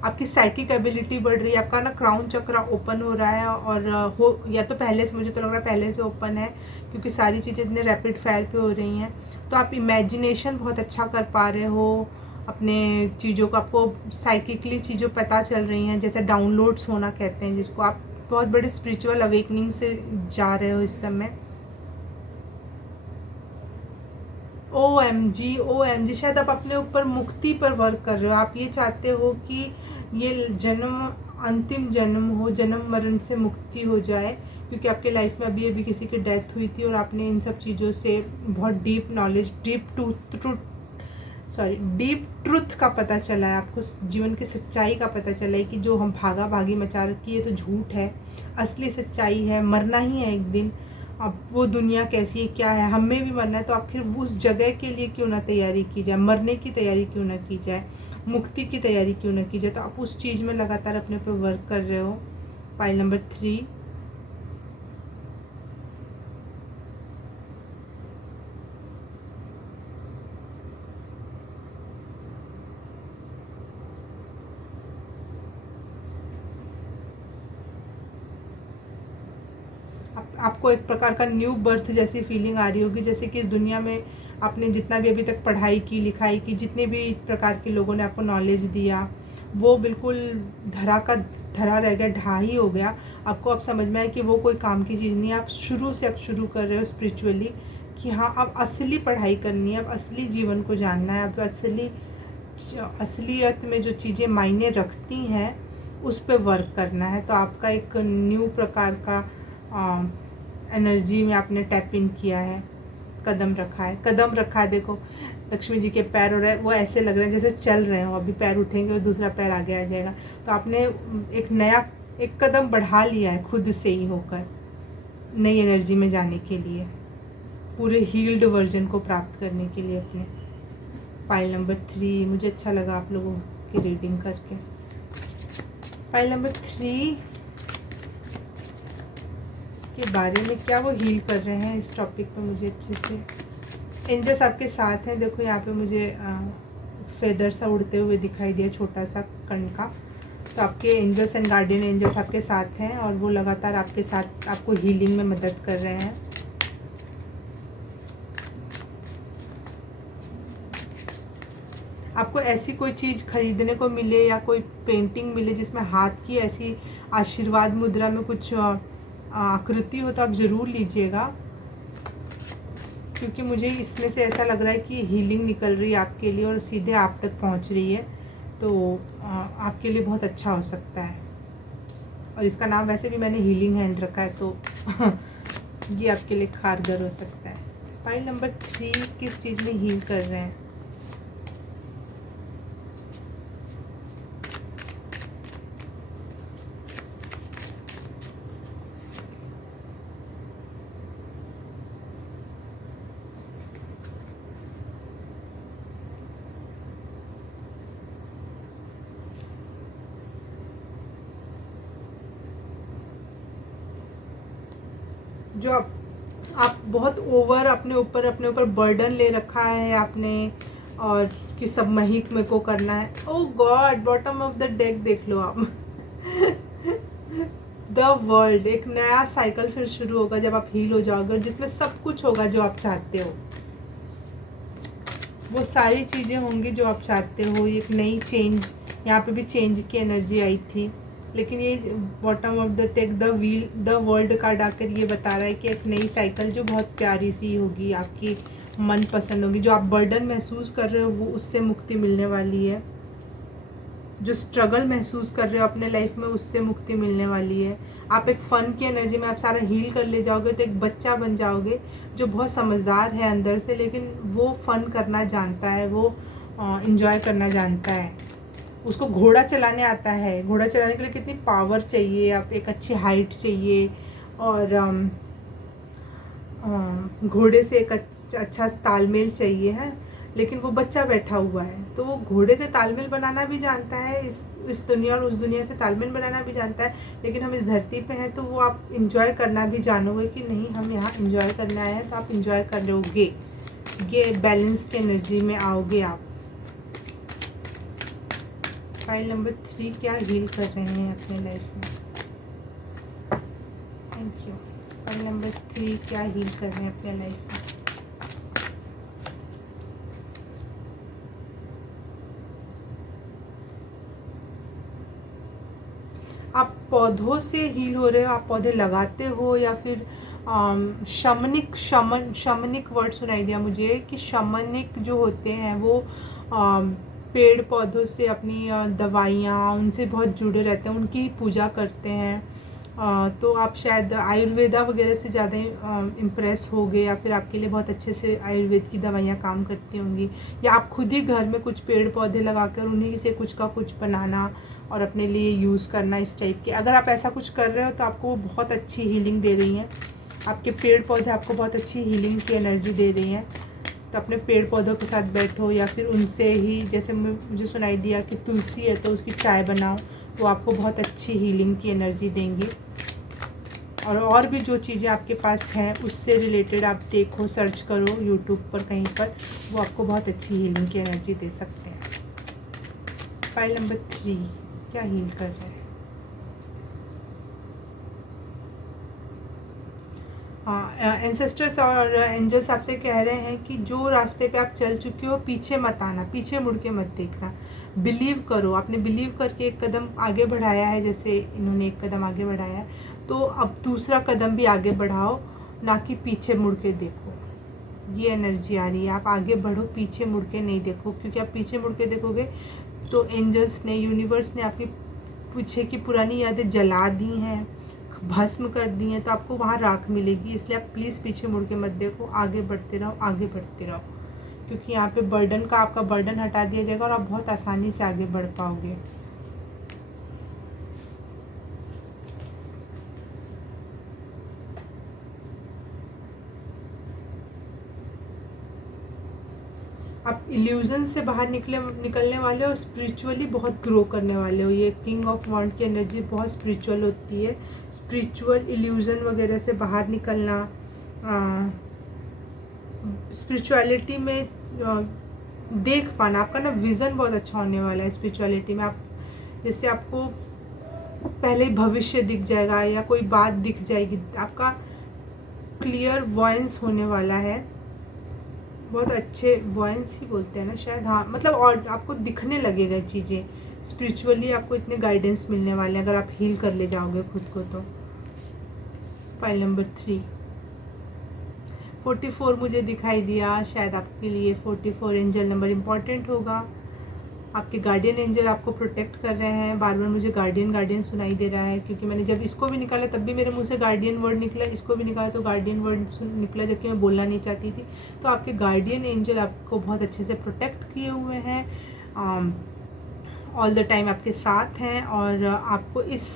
आपकी साइकिक एबिलिटी बढ़ रही है, आपका ना क्राउन चक्र ओपन हो रहा है, और हो या तो पहले से, मुझे तो लग रहा है पहले से ओपन है, क्योंकि सारी चीज़ें इतने रैपिड फायर पे हो रही हैं। तो आप इमेजिनेशन बहुत अच्छा कर पा रहे हो, अपने चीज़ों को, आपको साइकिकली चीज़ों पता चल रही हैं, जैसे डाउनलोड्स होना कहते हैं जिसको, आप बहुत बड़े स्पिरिचुअल अवेकनिंग से जा रहे हो इस समय। OMG, शायद आप अपने ऊपर मुक्ति पर वर्क कर रहे हो, आप ये चाहते हो कि ये जन्म अंतिम जन्म हो, जन्म मरण से मुक्ति हो जाए, क्योंकि आपके लाइफ में अभी अभी किसी की डेथ हुई थी और आपने इन सब चीज़ों से बहुत डीप नॉलेज, डीप ट्रुथ का पता चला है, आपको जीवन की सच्चाई का पता चला है कि जो हम भागा भागी मचा रखी है तो झूठ है, असली सच्चाई है मरना ही है एक दिन। अब वो दुनिया कैसी है, क्या है, हमें भी मरना है, तो आखिर उस जगह के लिए क्यों ना तैयारी की जाए, मरने की तैयारी क्यों ना की जाए, मुक्ति की तैयारी क्यों ना की जाए। तो आप उस चीज़ में लगातार अपने ऊपर वर्क कर रहे हो। फाइल नंबर 3, आपको एक प्रकार का न्यू बर्थ जैसी फीलिंग आ रही होगी, जैसे कि इस दुनिया में आपने जितना भी अभी तक पढ़ाई की, लिखाई की, जितने भी प्रकार के लोगों ने आपको नॉलेज दिया, वो बिल्कुल धरा रह गया, ढाई हो गया, आपको अब समझ में आया कि वो कोई काम की चीज़ नहीं है, आप शुरू से अब शुरू कर रहे हो स्पिरिचुअली कि हाँ अब असली पढ़ाई करनी है, अब असली जीवन को जानना है, अब असलियत में जो चीज़ें मायने रखती हैं उस पर वर्क करना है। तो आपका एक न्यू प्रकार का एनर्जी में आपने टैप इन किया है, कदम रखा है। देखो लक्ष्मी जी के पैर हो रहे हैं, वो ऐसे लग रहे हैं जैसे चल रहे हो, अभी पैर उठेंगे और दूसरा पैर आगे आ जाएगा। तो आपने एक कदम बढ़ा लिया है खुद से ही होकर, नई एनर्जी में जाने के लिए, पूरे हील्ड वर्जन को प्राप्त करने के लिए अपने। फाइल नंबर 3, मुझे अच्छा लगा आप लोगों की रीडिंग करके। फाइल नंबर 3 के बारे में क्या वो हील कर रहे हैं इस टॉपिक पे मुझे अच्छे से। एंजल्स आपके साथ हैं, देखो यहाँ पे मुझे फेदर सा उड़ते हुए दिखाई दिया, छोटा सा कण का। तो आपके एंजल्स एंड गार्डियन एंजल्स आपके साथ हैं और वो लगातार आपके साथ आपको हीलिंग में मदद कर रहे हैं। आपको ऐसी कोई चीज़ खरीदने को मिले या कोई पेंटिंग मिले जिसमें हाथ की ऐसी आशीर्वाद मुद्रा में कुछ आकृति हो तो आप ज़रूर लीजिएगा, क्योंकि मुझे इसमें से ऐसा लग रहा है कि हीलिंग निकल रही है आपके लिए और सीधे आप तक पहुंच रही है। तो आपके लिए बहुत अच्छा हो सकता है। और इसका नाम वैसे भी मैंने हीलिंग हैंड रखा है, तो ये आपके लिए कारगर हो सकता है। फाइल नंबर 3 किस चीज़ में हील कर रहे हैं? जो आप बहुत ओवर अपने ऊपर बर्डन ले रखा है आपने, और कि सब महिक में को करना है। Oh God, bottom of the deck देख लो आप। द वर्ल्ड, एक नया साइकिल फिर शुरू होगा जब आप हील हो जाओगे, जिसमें सब कुछ होगा जो आप चाहते हो। वो सारी चीज़ें होंगी जो आप चाहते हो। एक नई चेंज, यहाँ पे भी चेंज की एनर्जी आई थी, लेकिन ये bottom of the take the world card आकर ये बता रहा है कि एक नई साइकिल जो बहुत प्यारी सी होगी, आपकी मन पसंद होगी। जो आप बर्डन महसूस कर रहे हो वो उससे मुक्ति मिलने वाली है। जो स्ट्रगल महसूस कर रहे हो अपने लाइफ में उससे मुक्ति मिलने वाली है। आप एक फ़न की एनर्जी में आप सारा हील कर ले जाओगे, तो एक बच्चा बन जाओगे जो बहुत समझदार है अंदर से, लेकिन वो फ़न करना जानता है, वो इंजॉय करना जानता है। उसको घोड़ा चलाने आता है। घोड़ा चलाने के लिए कितनी पावर चाहिए, आप एक अच्छी हाइट चाहिए, और घोड़े से एक अच्छा तालमेल चाहिए है। लेकिन वो बच्चा बैठा हुआ है, तो वो घोड़े से तालमेल बनाना भी जानता है, इस दुनिया और उस दुनिया से तालमेल बनाना भी जानता है। लेकिन हम इस धरती पे हैं, तो वो आप इंजॉय करना भी जानोगे कि नहीं, हम यहाँ इंजॉय करने आए हैं, तो आप इंजॉय कर लोगे। ये बैलेंस की एनर्जी में आओगे आप। फाइल नंबर 3 क्या हील कर रहे हैं अपने लाइफ में? Thank you. फाइल नंबर 3 क्या हील कर रहे हैं अपने लाइफ में? आप पौधों से हील हो रहे हो, आप पौधे लगाते हो, या फिर शमनिक वर्ड सुनाई दिया मुझे कि शमनिक जो होते हैं वो पेड़ पौधों से अपनी दवाइयाँ उनसे बहुत जुड़े रहते हैं, उनकी ही पूजा करते हैं। तो आप शायद आयुर्वेदा वगैरह से ज़्यादा इम्प्रेस हो गए, या फिर आपके लिए बहुत अच्छे से आयुर्वेद की दवाइयाँ काम करती होंगी, या आप खुद ही घर में कुछ पेड़ पौधे लगाकर उन्हीं से कुछ का कुछ बनाना और अपने लिए यूज़ करना, इस टाइप के। अगर आप ऐसा कुछ कर रहे हो तो आपको वो बहुत अच्छी हीलिंग दे रही हैं। आपके पेड़ पौधे आपको बहुत अच्छी हीलिंग की एनर्जी दे रही हैं। तो अपने पेड़ पौधों के साथ बैठो, या फिर उनसे ही, जैसे मुझे सुनाई दिया कि तुलसी है तो उसकी चाय बनाओ, वो आपको बहुत अच्छी हीलिंग की एनर्जी देंगी। और भी जो चीज़ें आपके पास हैं उससे रिलेटेड आप देखो, सर्च करो यूट्यूब पर कहीं पर, वो आपको बहुत अच्छी हीलिंग की एनर्जी दे सकते हैं। फाइल नंबर 3 क्या हील कर रहे हैं? हाँ, एंसेस्टर्स और एंजल्स आपसे कह रहे हैं कि जो रास्ते पे आप चल चुके हो पीछे मत आना, पीछे मुड़ के मत देखना, बिलीव करो। आपने बिलीव करके एक कदम आगे बढ़ाया है, जैसे इन्होंने एक कदम आगे बढ़ाया है, तो अब दूसरा कदम भी आगे बढ़ाओ, ना कि पीछे मुड़ के देखो। ये एनर्जी आ रही है, आप आगे बढ़ो, पीछे मुड़ के नहीं देखो, क्योंकि आप पीछे मुड़ के देखोगे तो एंजल्स ने, यूनिवर्स ने आपके पीछे की पुरानी यादें जला दी हैं, भस्म कर दी हैं, तो आपको वहाँ राख मिलेगी। इसलिए आप प्लीज़ पीछे मुड़ के मत देखो, आगे बढ़ते रहो, आगे बढ़ते रहो, क्योंकि यहाँ पे बर्डन का, आपका बर्डन हटा दिया जाएगा और आप बहुत आसानी से आगे बढ़ पाओगे। आप इल्यूजन से बाहर निकलने वाले हो, स्पिरिचुअली बहुत ग्रो करने वाले हो। ये किंग ऑफ वॉन्ड की एनर्जी बहुत स्पिरिचुअल होती है, स्पिरिचुअल इल्यूजन वगैरह से बाहर निकलना, स्पिरिचुअलिटी में देख पाना, आपका ना विज़न बहुत अच्छा होने वाला है स्पिरिचुअलिटी में। आप जैसे आपको पहले ही भविष्य दिख जाएगा या कोई बात दिख जाएगी, आपका क्लियर वॉइस होने वाला है, बहुत अच्छे वॉइस ही बोलते हैं ना शायद, हाँ मतलब, और आपको दिखने लगेगा चीज़ें स्पिरिचुअली, आपको इतने गाइडेंस मिलने वाले हैं अगर आप हील कर ले जाओगे खुद को तो। फाइल नंबर 3 44 मुझे दिखाई दिया, शायद आपके लिए 44 एंजल नंबर इम्पॉर्टेंट होगा। आपके गार्डियन एंजल आपको प्रोटेक्ट कर रहे हैं। बार बार मुझे गार्डियन सुनाई दे रहा है, क्योंकि मैंने जब इसको भी निकाला तब भी मेरे मुंह से गार्डियन वर्ड निकला, इसको भी निकाला तो गार्डियन वर्ड निकला, जबकि मैं बोलना नहीं चाहती थी। तो आपके गार्डियन एंजल आपको बहुत अच्छे से प्रोटेक्ट किए हुए हैं, ऑल द टाइम आपके साथ हैं, और आपको इस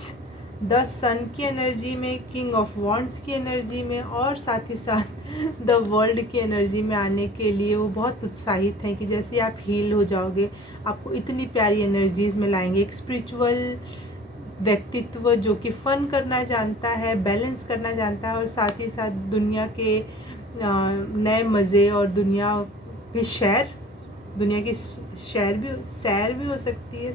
10 सन की एनर्जी में, किंग ऑफ वॉन्ड्स की एनर्जी में, और साथ ही साथ द वर्ल्ड की एनर्जी में आने के लिए वो बहुत उत्साहित हैं कि जैसे आप हील हो जाओगे आपको इतनी प्यारी एनर्जीज़ में लाएंगे। एक स्पिरिचुअल व्यक्तित्व जो कि फ़न करना जानता है, बैलेंस करना जानता है, और साथ ही साथ दुनिया के नए मज़े और दुनिया की सैर भी हो सकती है,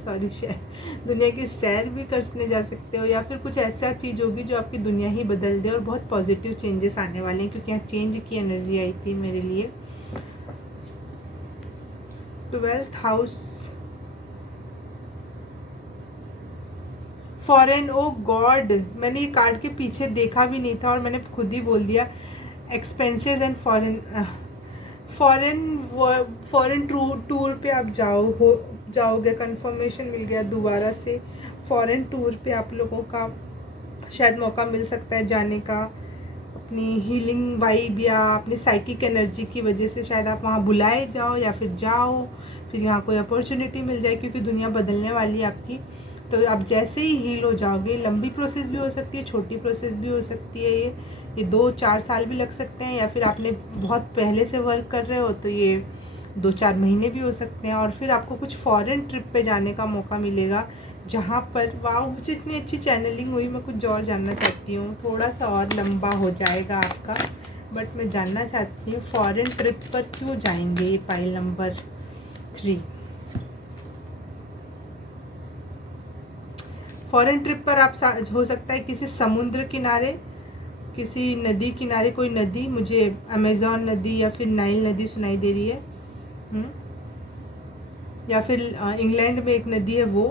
दुनिया की सैर भी करने जा सकते हो, या फिर कुछ ऐसा चीज़ होगी जो आपकी दुनिया ही बदल दे, और बहुत पॉजिटिव चेंजेस आने वाले हैं, क्योंकि यहाँ चेंज की एनर्जी आई थी मेरे लिए। 12th हाउस, फॉरेन, ओ गॉड, मैंने ये कार्ड के पीछे देखा भी नहीं था और मैंने खुद ही बोल दिया। एक्सपेंसेस एंड फॉरेन टूर पे आप जाओगे, कंफर्मेशन मिल गया दोबारा से। फॉरेन टूर पे आप लोगों का शायद मौका मिल सकता है जाने का, अपनी हीलिंग वाइब या अपनी साइकिक एनर्जी की वजह से शायद आप वहाँ बुलाए जाओ, या फिर जाओ, फिर यहाँ कोई अपॉर्चुनिटी मिल जाए, क्योंकि दुनिया बदलने वाली है आपकी। तो आप जैसे ही हील हो जाओगे, लंबी प्रोसेस भी हो सकती है, छोटी प्रोसेस भी हो सकती है, ये 2-4 साल भी लग सकते हैं, या फिर आपने बहुत पहले से वर्क कर रहे हो तो ये 2-4 महीने भी हो सकते हैं। और फिर आपको कुछ फॉरेन ट्रिप पे जाने का मौका मिलेगा, जहाँ पर वाह, मुझे इतनी अच्छी चैनलिंग हुई। मैं कुछ और जानना चाहती हूँ, थोड़ा सा और लंबा हो जाएगा आपका, बट मैं जानना चाहती हूँ फॉरेन ट्रिप पर क्यों जाएंगे। ये फाइल नंबर 3, फॉरेन ट्रिप पर आप हो सकता है किसी समुद्र किनारे, किसी नदी किनारे, कोई नदी, मुझे अमेज़न नदी या फिर नाइल नदी सुनाई दे रही है, या फिर इंग्लैंड में एक नदी है वो,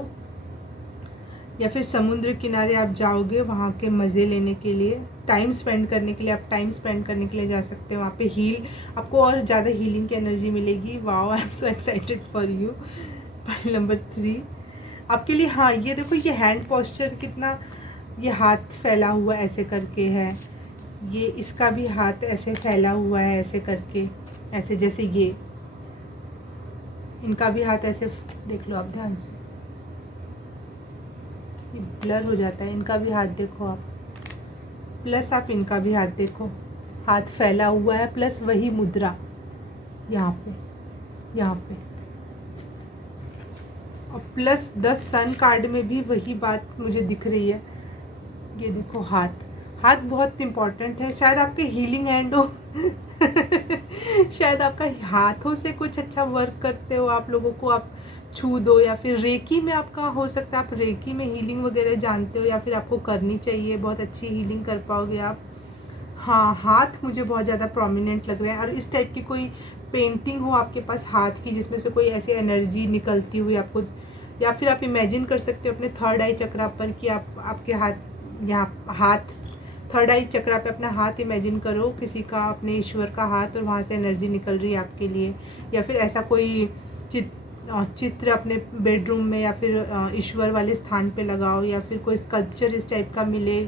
या फिर समुद्र किनारे आप जाओगे वहाँ के मज़े लेने के लिए, टाइम स्पेंड करने के लिए। आप टाइम स्पेंड करने के लिए जा सकते हैं वहाँ पे, आपको और ज़्यादा हीलिंग की एनर्जी मिलेगी। Wow, I am so excited for you. File number 3 आपके लिए, हाँ ये देखो, ये हैंड पोस्चर कितना, ये हाथ फैला हुआ ऐसे करके है, ये इसका भी हाथ ऐसे फैला हुआ है ऐसे करके, ऐसे जैसे ये, इनका भी हाथ ऐसे, देख लो आप ध्यान से, ये ब्लर हो जाता है, इनका भी हाथ देखो आप, प्लस आप इनका भी हाथ देखो, हाथ फैला हुआ है, प्लस वही मुद्रा यहाँ पे, और प्लस 10 सन कार्ड में भी वही बात मुझे दिख रही है। ये देखो, हाथ बहुत इम्पॉर्टेंट है, शायद आपके हीलिंग हैंड हो शायद आपका हाथों से कुछ अच्छा वर्क करते हो, आप लोगों को आप छू दो, या फिर रेकी में आपका हो सकता है, आप रेकी में हीलिंग वगैरह जानते हो, या फिर आपको करनी चाहिए, बहुत अच्छी हीलिंग कर पाओगे आप। हाँ, हाथ मुझे बहुत ज़्यादा प्रोमिनेंट लग रहा है, और इस टाइप की कोई पेंटिंग हो आपके पास हाथ की जिसमें से कोई ऐसी एनर्जी निकलती हुई आपको, या फिर आप इमेजिन कर सकते हो अपने थर्ड आई चक्रा पर कि आप आपके हाथ, यहाँ हाथ थर्ड आई चक्रा पे अपना हाथ इमेजिन करो, किसी का, अपने ईश्वर का हाथ, और वहाँ से एनर्जी निकल रही है आपके लिए। या फिर ऐसा कोई चित्र अपने बेडरूम में या फिर ईश्वर वाले स्थान पे लगाओ, या फिर कोई स्कल्पचर इस टाइप का मिले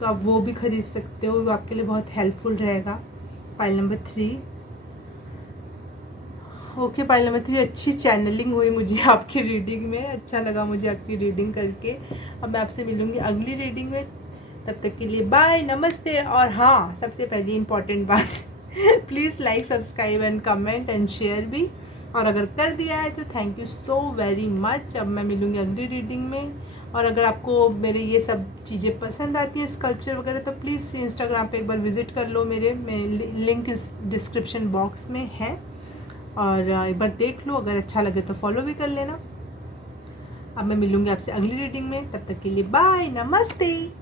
तो आप वो भी खरीद सकते हो, वो आपके लिए बहुत हेल्पफुल रहेगा। Pile number 3। Okay, pile number 3, अच्छी चैनलिंग हुई मुझे आपकी रीडिंग में, अच्छा लगा मुझे आपकी रीडिंग करके। अब मैं आपसे मिलूँगी अगली रीडिंग में, तब तक के लिए बाय, नमस्ते। और हाँ, सबसे पहली इम्पॉर्टेंट बात please like, subscribe and comment and share भी, और अगर कर दिया है तो thank you so very much. अब मैं मिलूँगी अगली रीडिंग में। और अगर आपको मेरे ये सब चीज़ें पसंद आती है, स्कल्पचर वगैरह, तो प्लीज़ इंस्टाग्राम पे एक बार विज़िट कर लो, मेरे लिंक इस डिस्क्रिप्शन बॉक्स में है, और एक बार देख लो, अगर अच्छा लगे तो फॉलो भी कर लेना। अब मैं मिलूँगी आपसे अगली रीडिंग में, तब तक के लिए बाय, नमस्ते।